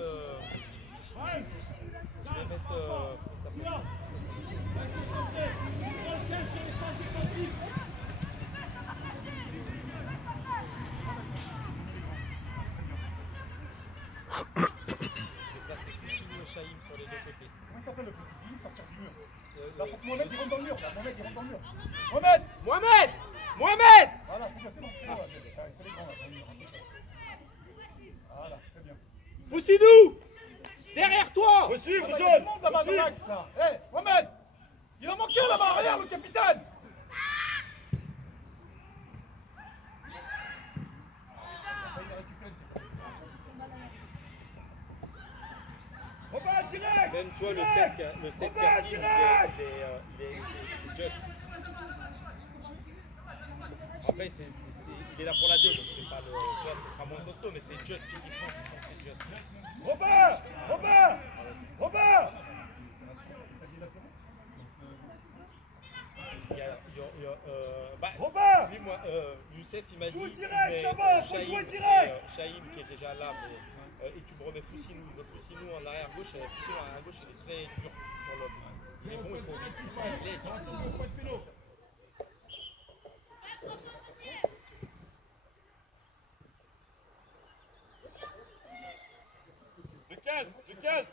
placer Foussino et Chahim sur les deux côtés. Comment il s'appelle le petit? Il sortir du mur. Là, faut que Mohamed il rentre dans le mur. Là, Mohamed il rentre dans le mur. Mohamed! Mohamed! Mohamed! Voilà, c'est bien, c'est bon. C'est bon, c'est les grands là. Voilà, très bien. Foussinou! Derrière toi! Aussi, Ah, vous bah, il y a du autres. monde là-bas dans l'axe là. Hé, Mohamed! Il en manque un là-bas, regarde le capitaine! Robin, direct. Même toi, le Direct. cercle Robin, Cassim, direct. il est juste. Après, il est là pour la 2, donc c'est pas le. Tu vois, ce sera moins costaud, mais c'est just physiquement qui sont c'est just. Robin, Robin, Robin. Robin. Lui, moi, Youssef, il m'a dit. Joue il direct, met, là-bas, faut Chahim jouer et, direct. Chahim qui est déjà là, mais, et tu me remets Foussinou. Le Foussinou en arrière gauche, Foussinou en arrière gauche, il est très dur sur l'homme. Mais bon, il faut vite il est. Le 15, le 15.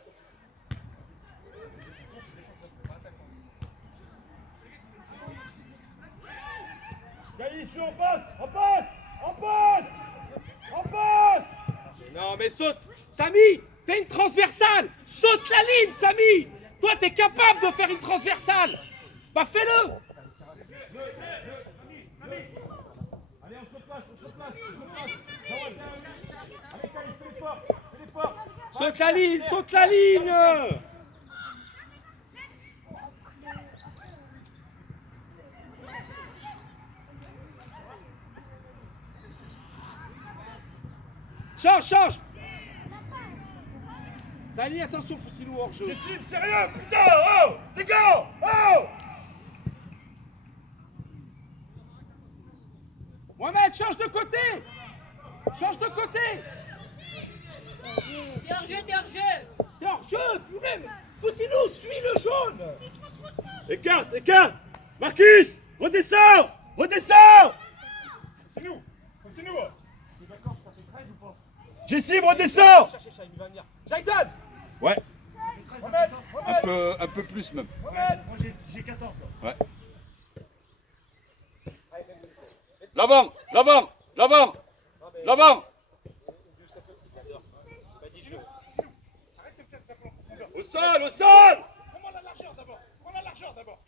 Gaïs, on passe, on passe, on passe, on passe. Non, mais saute! Samy! Fais une transversale! Saute la ligne, Samy! Toi, t'es capable de faire une transversale! Bah, fais-le! Allez, on se place, on se place, on se place. Allez, Gaïs, fais l'effort, fais l'effort. Saute la ligne! Saute la ligne! Change, change! Dani, attention, Foussinou hors jeu. Jessim, sérieux, putain, oh, les gars, oh. Mohamed, change de côté! Change de côté! T'es hors jeu, t'es hors jeu. T'es hors jeu, purée! Foussinou, suis le jaune! Écarte, écarte. Marcus, redescends, redescends. C'est nous! C'est nous! T'es d'accord que ça fait 13 ou pas? Jessim, redescends. Cherchez Chahim, il va venir. Jaïdan! Ouais, Mohamed! Mohamed! un peu plus même. Mohamed! Moi j'ai 14 là. Ouais. L'avant, l'avant, l'avant, l'avant. Arrête de faire ça pour la profondeur. Au sol, au sol. Prends-moi la largeur d'abord! Prends la largeur d'abord!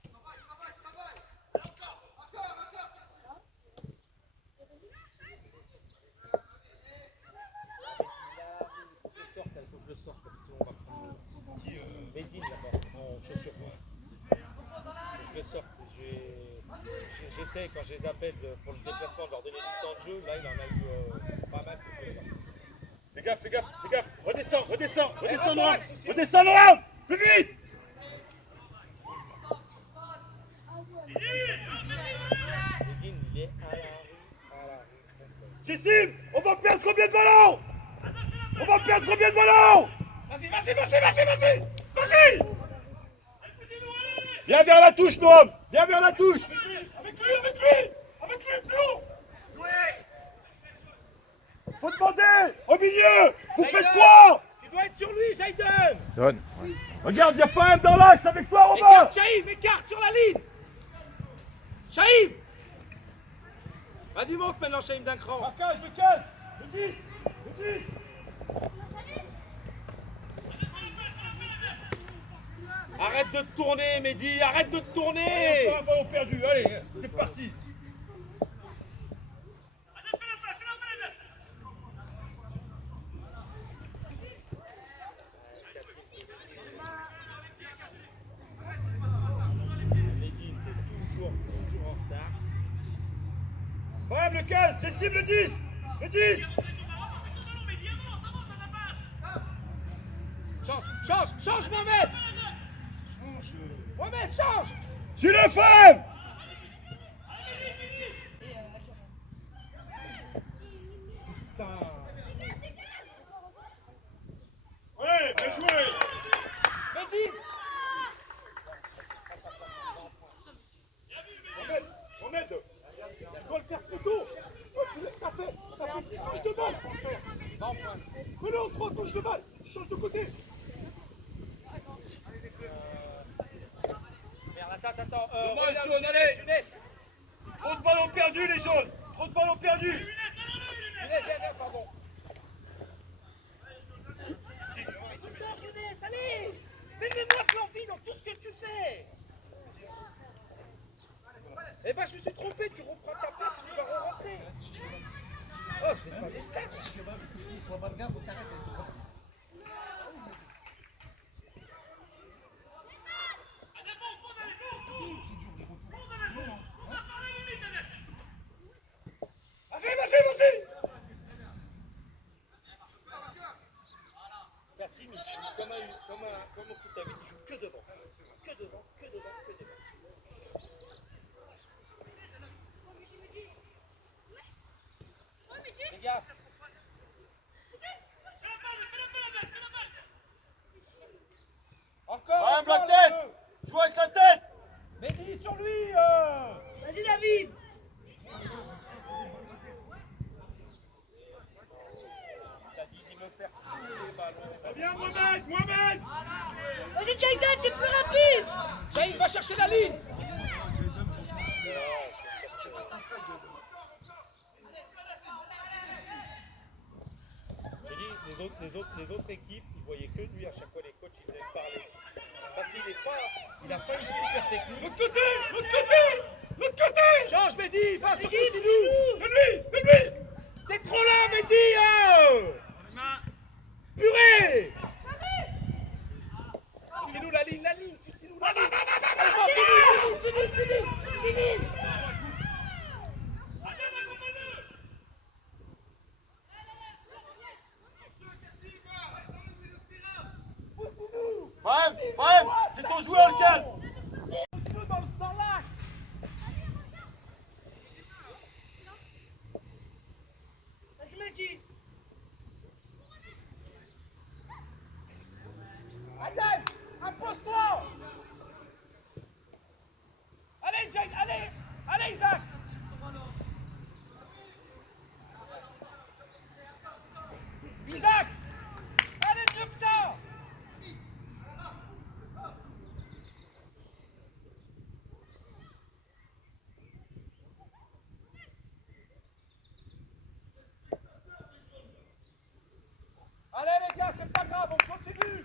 Médine d'abord, en chaussures rouges. Je le sorte. J'essaie quand je les appelle pour le déplacement de leur donner du temps de jeu. Là, il en a eu pas mal. Fais gaffe, fais gaffe, fais gaffe. Redescends, redescends, redescends Noam. Redescends Noam. Plus vite. Médine, il est à la rue. Jessim, on va perdre combien de ballons? On va perdre combien de ballons? Vas-y, vas-y, vas-y, vas-y, vas-y! Vas-y. Viens vers la touche, Noam. Viens vers la touche. Avec lui, avec lui! Avec lui, plus haut! Faut demander. Au milieu. Vous faites quoi? Tu dois être sur lui, Jaïden! Donne. Regarde, il n'y a pas un dans l'axe avec toi, Robin. Écarte, Chahim, écarte sur la ligne! Chahim! Vas-y, monte maintenant, Chahim, d'un cran. Marquage, le 15, le 10, le 10. Arrête de te tourner, Mehdi, arrête de te tourner! Un ballon perdu, allez, c'est parti. Mehdi, c'est toujours en retard. Bam, le 15, Jessim, le 10, le 10. Change, change, change, Mohamed! Mohamed, change! J'ai le femme. Ouais, bien joué. Mehdi! Mohamed, Tu dois le faire plus tôt! Tu l'as pas fait! T'as fait 10 touches de balle pour le faire! Mets-le en 3 touches de balle. Tu changes de côté. Merde, attends. Dommage, jaune, allez. Trop de ballons perdus, les jaunes. Trop de ballons perdus. Viens, pardon. Allez, mets-moi de l'envie dans tout ce que tu fais. Eh ben, je me suis trompé, tu reprends ta place et tu vas re-rentrer. Oh, c'est pas des stars. Vas-y. Merci, Mich. Comme au foot, il joue que devant. Que devant. Les gars. Encore. Ouais, la tête. Joue avec la tête. Mehdi sur lui. Vas-y, David. David, il me perd tous les ballons. Viens, Mohamed. Vas-y, Jayden, t'es plus rapide. Jaïd va chercher la ligne. Les autres équipes, ils voyaient que lui à chaque fois les coachs, ils venaient parler. Parce il a pas une super technique. L'autre côté. Change Mehdi, va sur Vas-y, Poussinou. Mets-lui. T'es trop là Mehdi. Purée. Poussinou la ligne. Poussinou la ligne. Allez, fini. Fahem, c'est ton joueur, le calme. Dans l'axe. Vas-y, Mehdi. Adèle, impose-toi. Allez, Jade, allez, Isaac. Isaac, allez, mieux que ça. Allez les gars, c'est pas grave, on continue.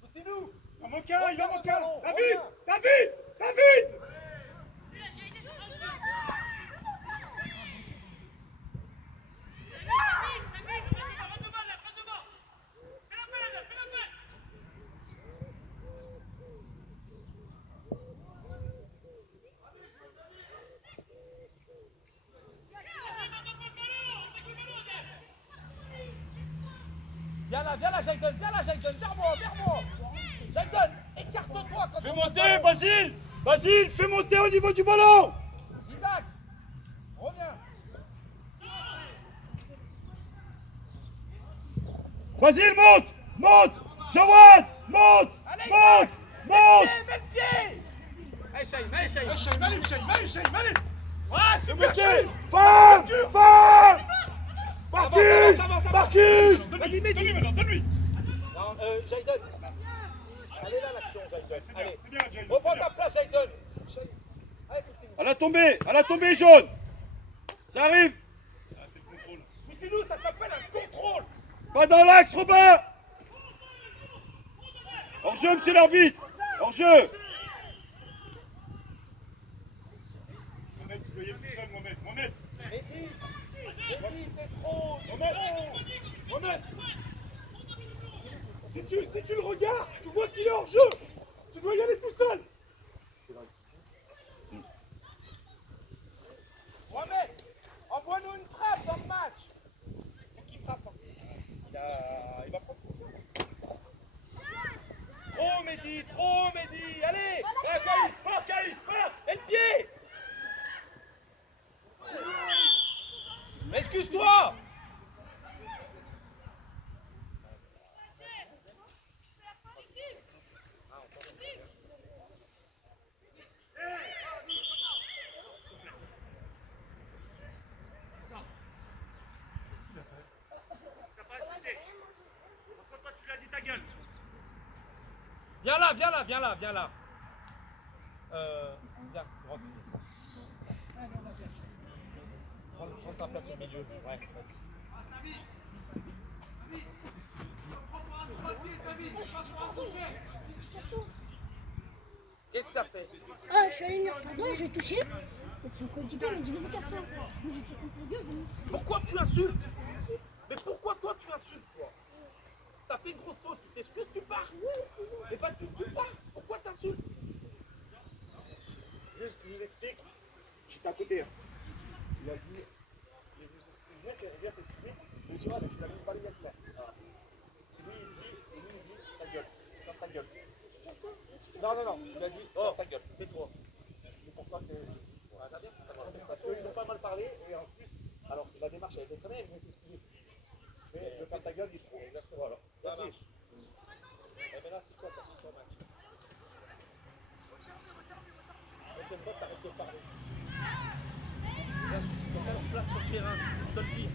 Continue. Il en manque un. David. Viens là, Jayden, vers moi. Jayden, écarte-toi quand Fais on monter, va- Basile, fais monter au niveau du ballon. Isaac, reviens. Basile, monte. Jawad, monte. Allez, Monte. Mets le pied. Allez, Shahid, allez. Ah, C'est super. monté. Fahem. Marcus. Vas-y, Mehdi. Donne-lui. Non, Jayden. Allez là, l'action, Jayden. Allez, C'est bien, Jayden. reprends ta place, Jayden. Allez, continue. À la tombée, jaune. Ça arrive. C'est le contrôle. Poussinou, ça s'appelle un contrôle. Pas dans l'axe, Robin. Hors-jeu, monsieur l'arbitre. Hors-jeu. Mohamed, tu dois y aller tout seul, Mohamed. Mehdi, c'est trop. Mohamed. Si tu le regardes, tu vois qu'il est hors jeu. Tu dois y aller tout seul. Mohamed, envoie-nous une frappe dans le match. Faut qu'il frappe. Il va prendre. Trop, Mehdi. Allez. Caïs. Et le pied. Excuse-toi. Viens là, viens là, viens là, viens là. Viens, droite. Prends ta place au milieu. Ouais. Qu'est-ce que ça fait? Ah, je suis allé dire pardon, j'ai touché. Et son coéquipier m'a dit vas-y, casse-toi. Moi, j'étais contre la gueule. Pourquoi tu insultes? Mais pourquoi toi tu insultes, toi? T'as fait une grosse faute, tu t'excuses, tu pars. Mais pas tu pars. Pourquoi t'insultes? Juste, je vous explique. J'étais à côté. Hein. Il a dit. Viens s'excuser. Mais tu vois, je t'avais pas les gars là. Lui, il dit, ta gueule. Ferme ta gueule. Non. Il a dit, oh, ta gueule. Tais-toi. C'est pour ça que. Parce qu'ils ont pas mal parlé et en plus, alors la démarche a été très bien, il venait s'excuser. Mais de faire ta gueule, il trop. Exactement. Alors, merci. Mais là, c'est quoi ta match? Prochaine fois, t'arrêtes de parler. Ils sont en place sur le terrain, je te le dis.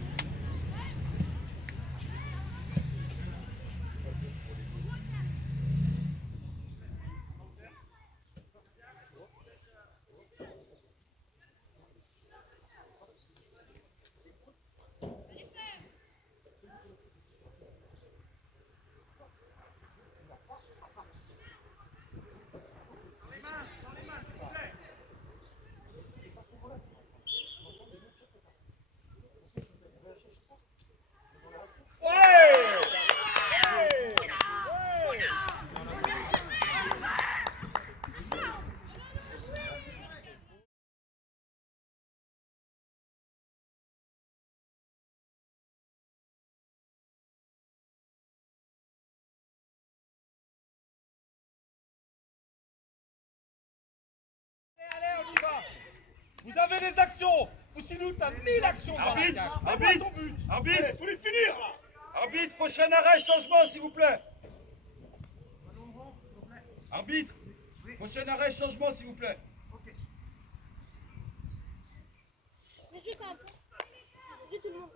Allez, on y va. Vous avez des actions. Poussinou, t'as 1000 actions dans la cage. Arbitre, il faut les finir. Arbitre, prochain arrêt, changement, s'il vous plaît. Arbitre, prochain arrêt, changement, s'il vous plaît. Mais juste un peu. Je te demande.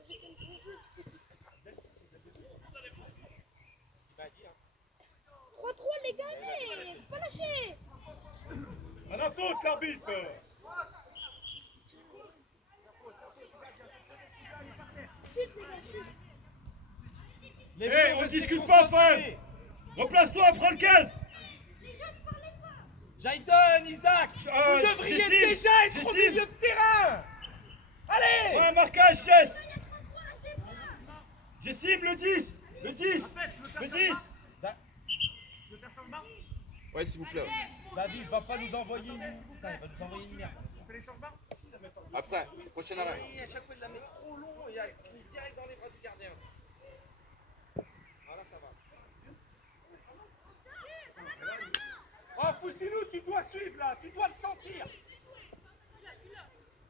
3-3, les gars, allez. Faut pas lâcher. À la faute, l'arbitre. Chute, les gars, chute. Hé, on discute pas, frère. Replace-toi, prends le 15. Jaïdon, Isaac, vous devriez Jessim, déjà être au Jessim. milieu de terrain. Allez. Ouais, marquage, Jess. Jessim, le 10. Le 10. Le 10. Ouais, s'il vous plaît. David va pas nous envoyer une... Putain, il va nous envoyer une merde. Après, prochain arrêt. Oui, à chaque fois il la met trop long et elle finit direct dans les bras du gardien. Voilà, ça va. Oh, Poussinou, tu dois suivre là, tu dois le sentir.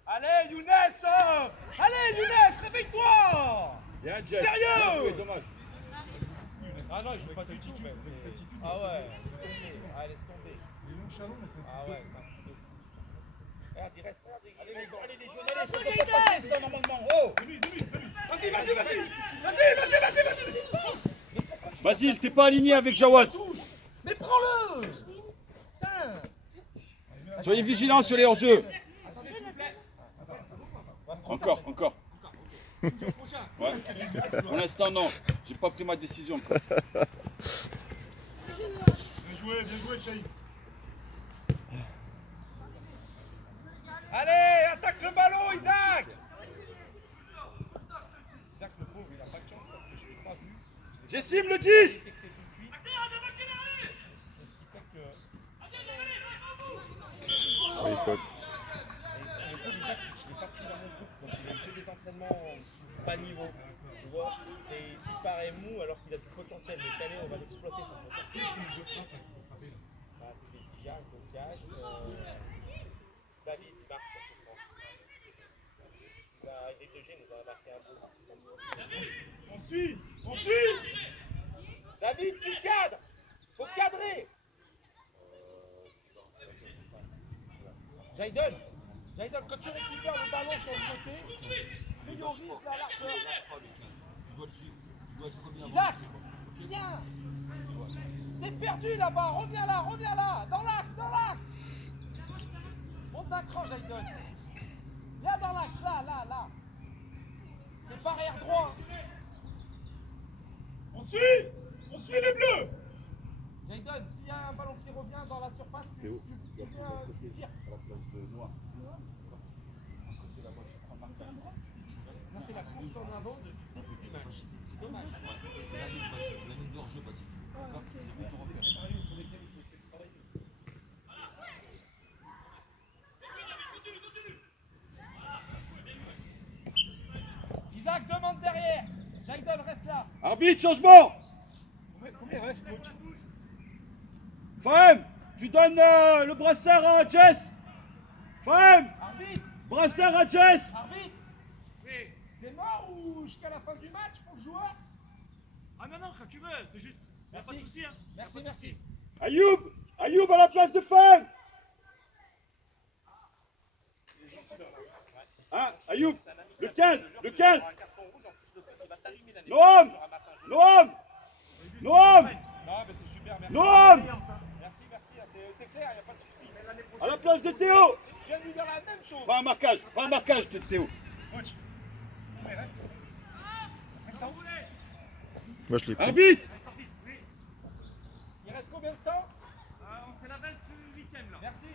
Allez, Younes, allez, Younes, réveille-toi. Bien, Jess. Sérieux. Bien joué, dommage. Ah non, il joue pas du tout, mais... Ah ouais, laisse tomber. Ah, laisse tomber. Ah ouais, c'est un petit peu... Regarde, il reste... Allez, les jeunes, allez, ça doit pas passer, ça, normalement. Oh. Vas-y. Basile, t'es pas aligné avec Jawad. Mais prends-le. Putain. Soyez vigilants sur les hors-jeux. Encore. Ouais. Pour l'instant, non. J'ai pas pris ma décision encore. Bien joué, Chahi. Allez, attaque le ballon, Isaac. Isaac, le pauvre, il a pas de chance parce que je l'ai pas vu. Jessim, le 10. Oui, faute. Le pauvre Isaac, je l'ai pas pris dans mon groupe, donc il a fait des entraînements bas niveau, tu vois, et il paraît mou alors qu'il a du potentiel, mais cette année on va l'exploiter son potentiel. Bah, c'est Diaz, David, il marque sur ce point. Il est de G, nous a marqué un peu. On suit. David, tu cadres. Faut cadrer. Jaïdon, quand tu récupères le ballon sur le côté, priorise la largeur. Isaac, viens. T'es perdu là-bas, reviens là, dans l'axe. Monte d'un cran, Jaydon. Viens dans l'axe, là. C'est pas arrière droit. On suit les bleus. Jaydon, s'il y a un ballon qui revient dans la surface, tu tires. On a fait la course en avant depuis le début du match. C'est dommage. C'est la ligne de hors-jeu, Baptiste. C'est bon pour repère. Isaac demande derrière. Jaydon reste là. Arbitre, changement. Combien il reste, coach? Fahem, tu donnes le brassard à Jess. Fahem, Arbitre, brassard à Jess. arbitre. T'es mort ou jusqu'à la fin du match pour le joueur? Ah non, quand tu veux, c'est juste. Y'a pas de soucis, hein. Merci. Ayoub à la place de Fahem. Hein, Ayoub, le 15. Noam. Non, mais c'est super, merci. Noam, Merci, c'est clair, y'a pas de soucis. à la place de Théo. Je viens de lui dire la même chose. Pas un marquage, Théo. Moi, je l'ai pris. Arbitre. Il reste combien de temps? On fait la 28ème là. Merci.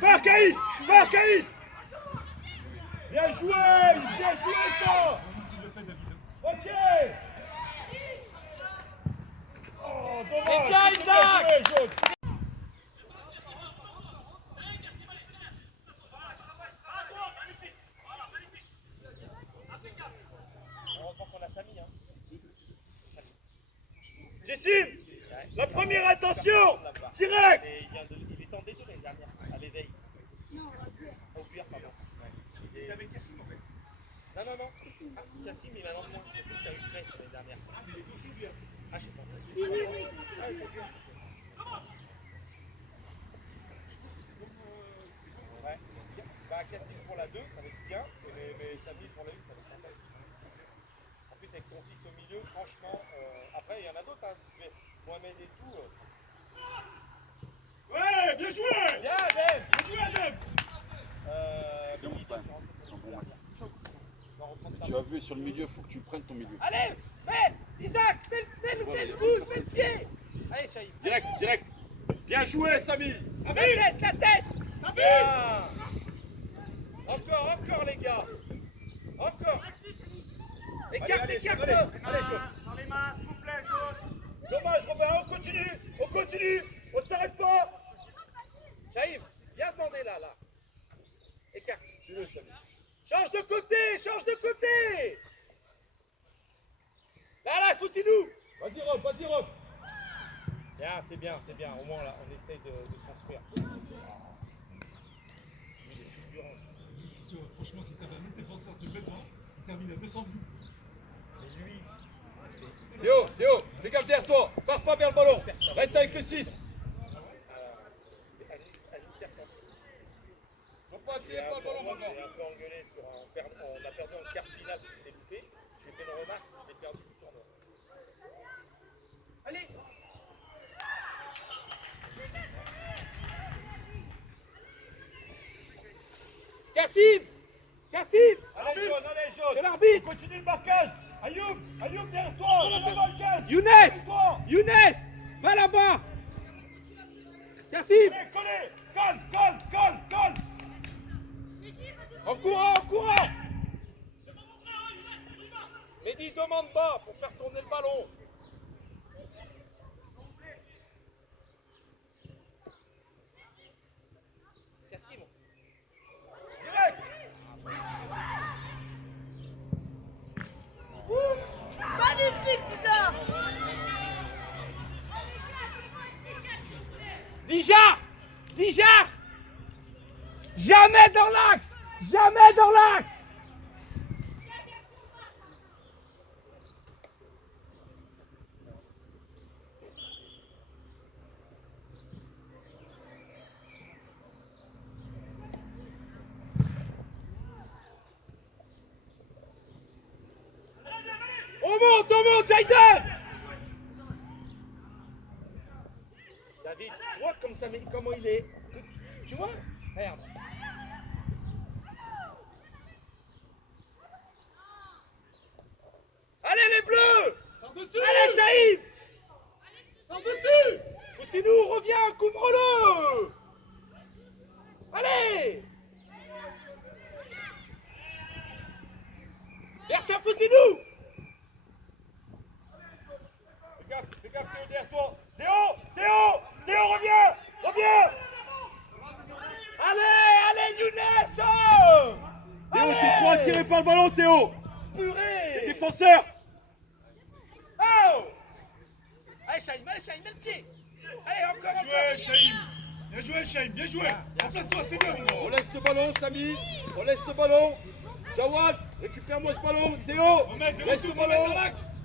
Par Caïs. Bien joué ça. Ok. Oh, dommage. C'est bien, C'est Isaac. bien joué, jaune. Heureusement qu'on a Samy, hein. Jessim, la première attention, direct. Et il est en D2 l'année dernière, à l'éveil. Non, Au cuir, pardon. Il est avec Cassim en fait. Non. Cassim, il a l'emploi. Cassim, c'était avec Grace l'année dernière. Ah, mais il est aussi bien. Ah, je sais pas. Ah, il est bien. Ouais. Bah, Cassim pour la 2, ça va être bien. Mais Samy pour la 1, ça va être sympa. En plus, avec ton fils au milieu, franchement. Après, il y en a d'autres, hein. Mohamed et tout. Ouais, bien joué. Bien, Dave. Bien joué, Adem. Tu as vu sur le milieu, faut que tu prennes ton milieu. Allez, fais Isaac, fais le boule, fais le pied. Allez, Chaïb. Direct. Bien joué, Samy. La tête. Bien. Encore les gars. Encore. Écarte. Allez, jaune. Dans les mains, s'il vous plaît, jaune. Dommage, Robert, on continue. On s'arrête pas. Chaïb, viens demander là. Écarte. Change de côté. Là, foutez-nous. Vas-y, Rob. Bien, c'est bien. Au moins là, on essaye de construire. Franchement, si t'avais un autre défenseur de Belgrade, il termine à 200 buts. Et lui, Théo, fais gaffe derrière toi. Pars pas vers le ballon. Reste avec le 6. à l'Intercent. Faut pas J'ai tirer un pas le ballon peu maintenant. engueulé sur on a perdu en quart finale, c'est loupé. Je lui ai fait une remarque, je l'ai perdu du tournoi. Allez. Cassim. Allez, jaune. C'est l'arbitre. Continue le marquage. Ayoub, derrière toi. Devant le 15. Younes. Derrière-toi. Younes, va là-bas. Cassim. Allez, colle. En courant. Mehdi, demande bas pour faire tourner le ballon. Cassim. Direct. magnifique, Tija. Dijar. Jamais dans l'axe. remonte, Jaden. David, tu vois comment il est. Tu vois? Regarde. Allez les bleus! Allez Shaïm! Par-dessus! Foussinou, reviens, couvre-le! Allez! Merci à Foussinou! Fais gaffe, Théo, derrière toi. Théo, reviens! Allez, Younes! Théo, t'es trop attiré par le ballon, Théo. Purée! Les défenseurs. Oh! Allez, Shaïm, mets le pied! Allez, encore! Bien joué, Shaïm, bien joué. Remplace-toi, c'est bien. On laisse le ballon, Samy. On laisse le ballon. Jawad, récupère-moi ce ballon. Théo, Mohamed, laisse le ballon.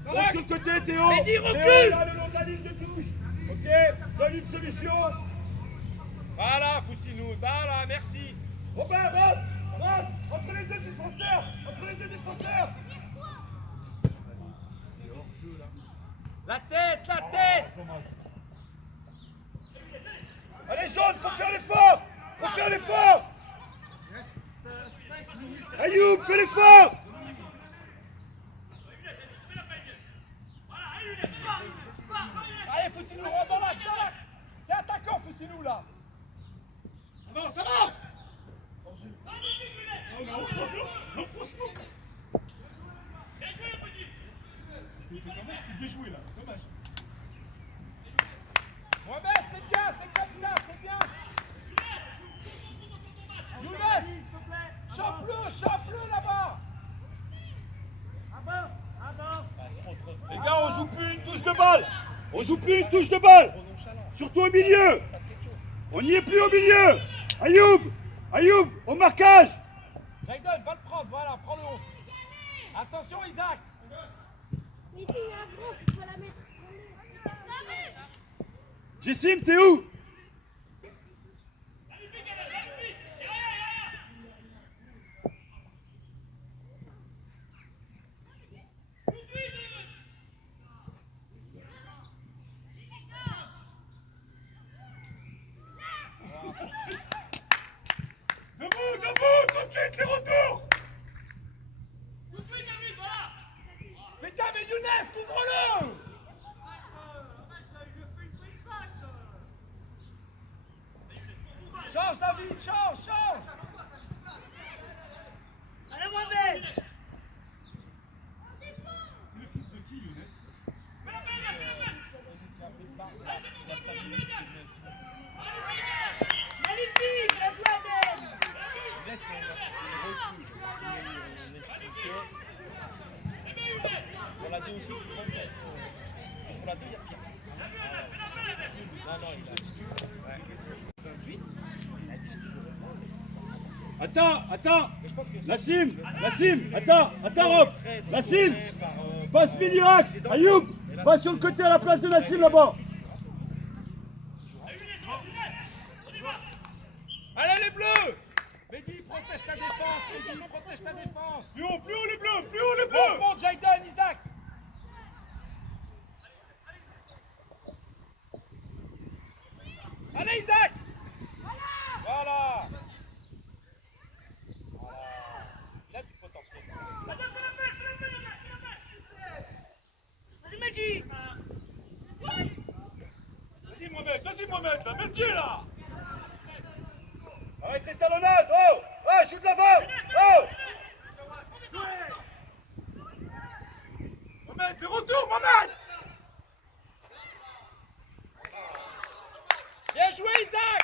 dans Monte l'axe. sur le côté, Théo. Mehdi, recule. Théo, là, le long de la ligne de touche. Ok, donne une solution. Voilà, Foussinou, voilà, merci! Robin, rentre entre les deux défenseurs. La tête! Allez, jaune, faut faire l'effort. Ayoub, fais l'effort. Allez, Foussinou, rentre dans l'axe! T'es attaquant, Foussinou, là! Avance, avance. Non, franchement. C'est bien joué là, dommage. Mohamed, c'est bien, c'est comme ça, c'est bien! Younes! Chope-le là-bas! Les gars, on joue plus une touche de balle. Surtout au milieu. On n'y est plus au milieu. Ayoub, au marquage. Jaden, va le prendre, voilà, prends le 11. Attention, Isaac! Mais c'est un gros, faut pas la mettre. Jessim, t'es où? Debout, tout de suite, les retours. Putain, mais Younes, couvre-le! Change, David, change! Allez, Mohamed! C'est le fils de qui, Younes? Magnifique, bien joué, Adem! On l'a dit aussi qu'il pensait. On l'a dit, il y a pire. Non, il a. 28. Il a dit qu'il jouerait pas. Nassim, attends, Rob. Nassim, passe milieu axe. Ayoub, va sur le côté à la place de Nassim là-bas. Allez, les bleus! Mehdi, protège ta défense! Plus haut, les bleus. Monte, Jaden, Isaac! Allez, Isaac! Voilà! Il a du potentiel. Vas-y, Mehdi! Vas-y, Mohamed, là, mets le pied là. Arrête les talonnades. Oh, shoot l'avant. Oh. Mohamed, de retour, Mohamed. Bien joué, Isaac!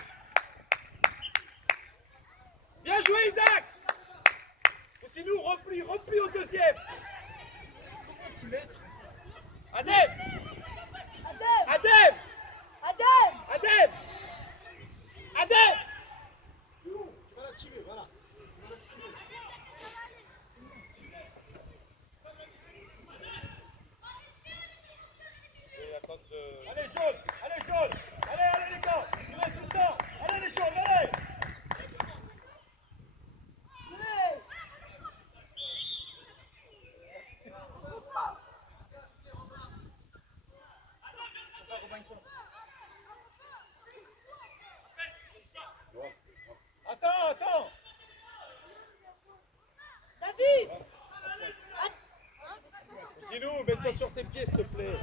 Bien joué, Isaac! Sinon, repli au deuxième! Adem! Allez, jaune. Allez, les gars. Il reste le temps. Allez, les jaunes, allez. Dis-nous, mets-toi sur tes pieds, s'il te plaît.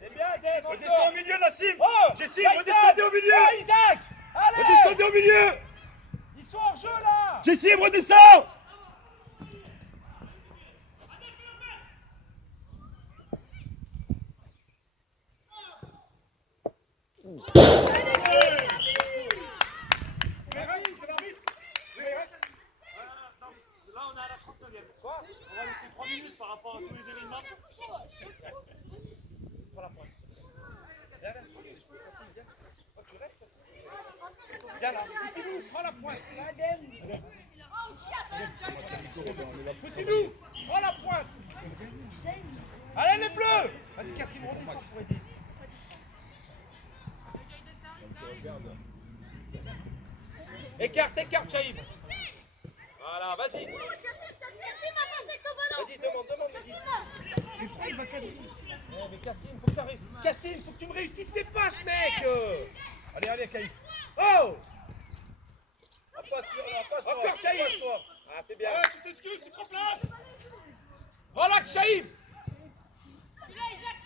C'est bien, Dave, Redescends au milieu, Nassim. Oh, Jessim, redescendez au milieu. Oh, Isaac. Allez. Redescendez au milieu. Ils sont en jeu, là. Jessim, redescends. Là, on est à la 39e. Quoi? On va laisser 3 minutes par rapport à tous les événements. Prends la pointe. Viens là. Oh, tu restes. Viens là. Prends la pointe. Poussez-nous. Prends la pointe. Allez, les bleus. Vas-y, Cassim, on descend pour aider. Écarte, Chaïb. Voilà, vas-y. Vas-y, demande, vas-y. Mais pourquoi il va cadrer? Mais Cassim, faut que ça réussisse. Cassim, faut que tu me réussisses ces passes, mec. Allez, Caïf. Oh. Encore Chaïb. Ah, c'est bien. Ouais, tu t'excuses, tu te replaces. Relax, Chaïb. Isaac,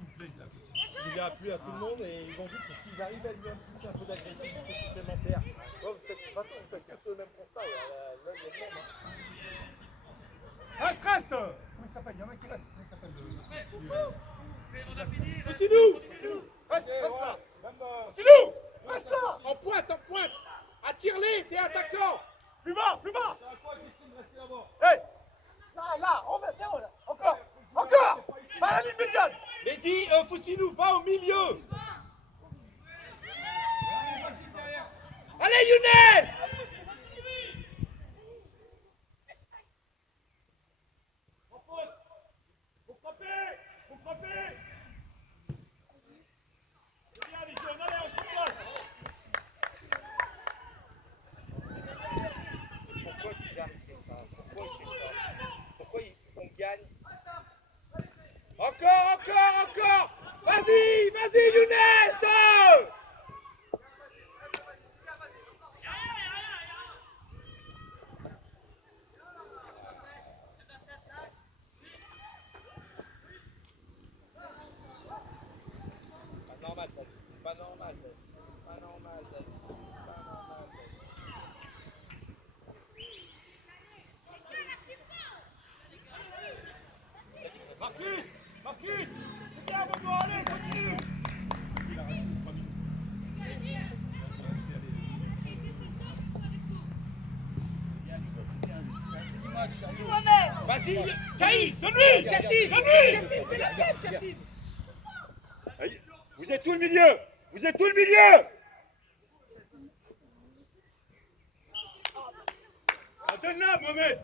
il me plaît, là. Il a plu à tout le monde et ils ont dit que s'ils arrivent à lui impliquer un peu d'agressivité supplémentaire, vous faites tous le même constat, il y a le même. Reste, reste. Comment il s'appelle? Il y en a qui reste. Comment il s'appelle? Poussez-nous. Reste là. Poussez-nous. Reste là. En pointe. Attire-les, t'es attaquant. Plus bas. Hey. Là, on met, encore. Pas la ligne médiane. Mehdi, Poussez-nous, va au milieu. Allez, Younes. Faut frapper. C'est bien, les jeunes, allez, on se place. Pourquoi déjà il fait ça? Pourquoi on gagne? Encore. Vas-y, Younes. Pas normal. Marcus, c'est bien, Bobo, allez, continue. Vas-y, Caïd, donne-lui. Cassim, fais la tête, Cassim. Vous êtes tout le milieu. Donne-la,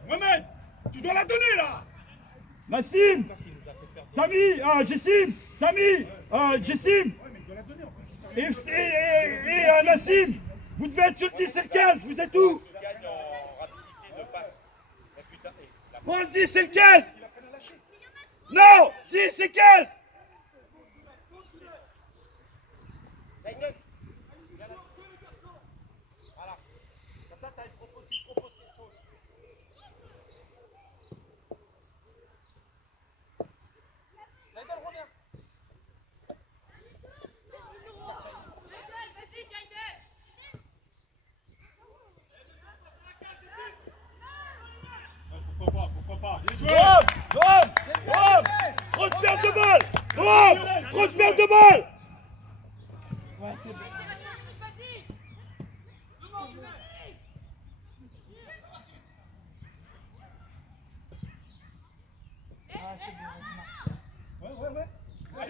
Mohamed, tu dois la donner là. Nassim, Samy, Jessim, et Nassim, vous devez être sur le 10 et le 15, vous êtes où? Prends le 10 et le 15. Non, 10 et 15. Voilà. Comme ça, tu proposes quelque chose. Zaydon, reviens. Pourquoi pas. Dom. Trop de perte de balle. Trop de perte de balle. Ouais, c'est bon. Ouais.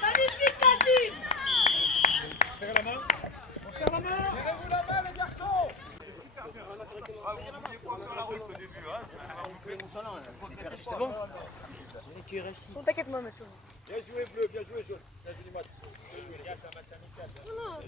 Magnifique, Nassim. Serrez la main. On serre la main. Serrez-vous la main, les garçons. C'est bon. T'inquiète, moi, Mathieu. Bien joué, bleu, bien joué, jaune. Bien joué, match. Non.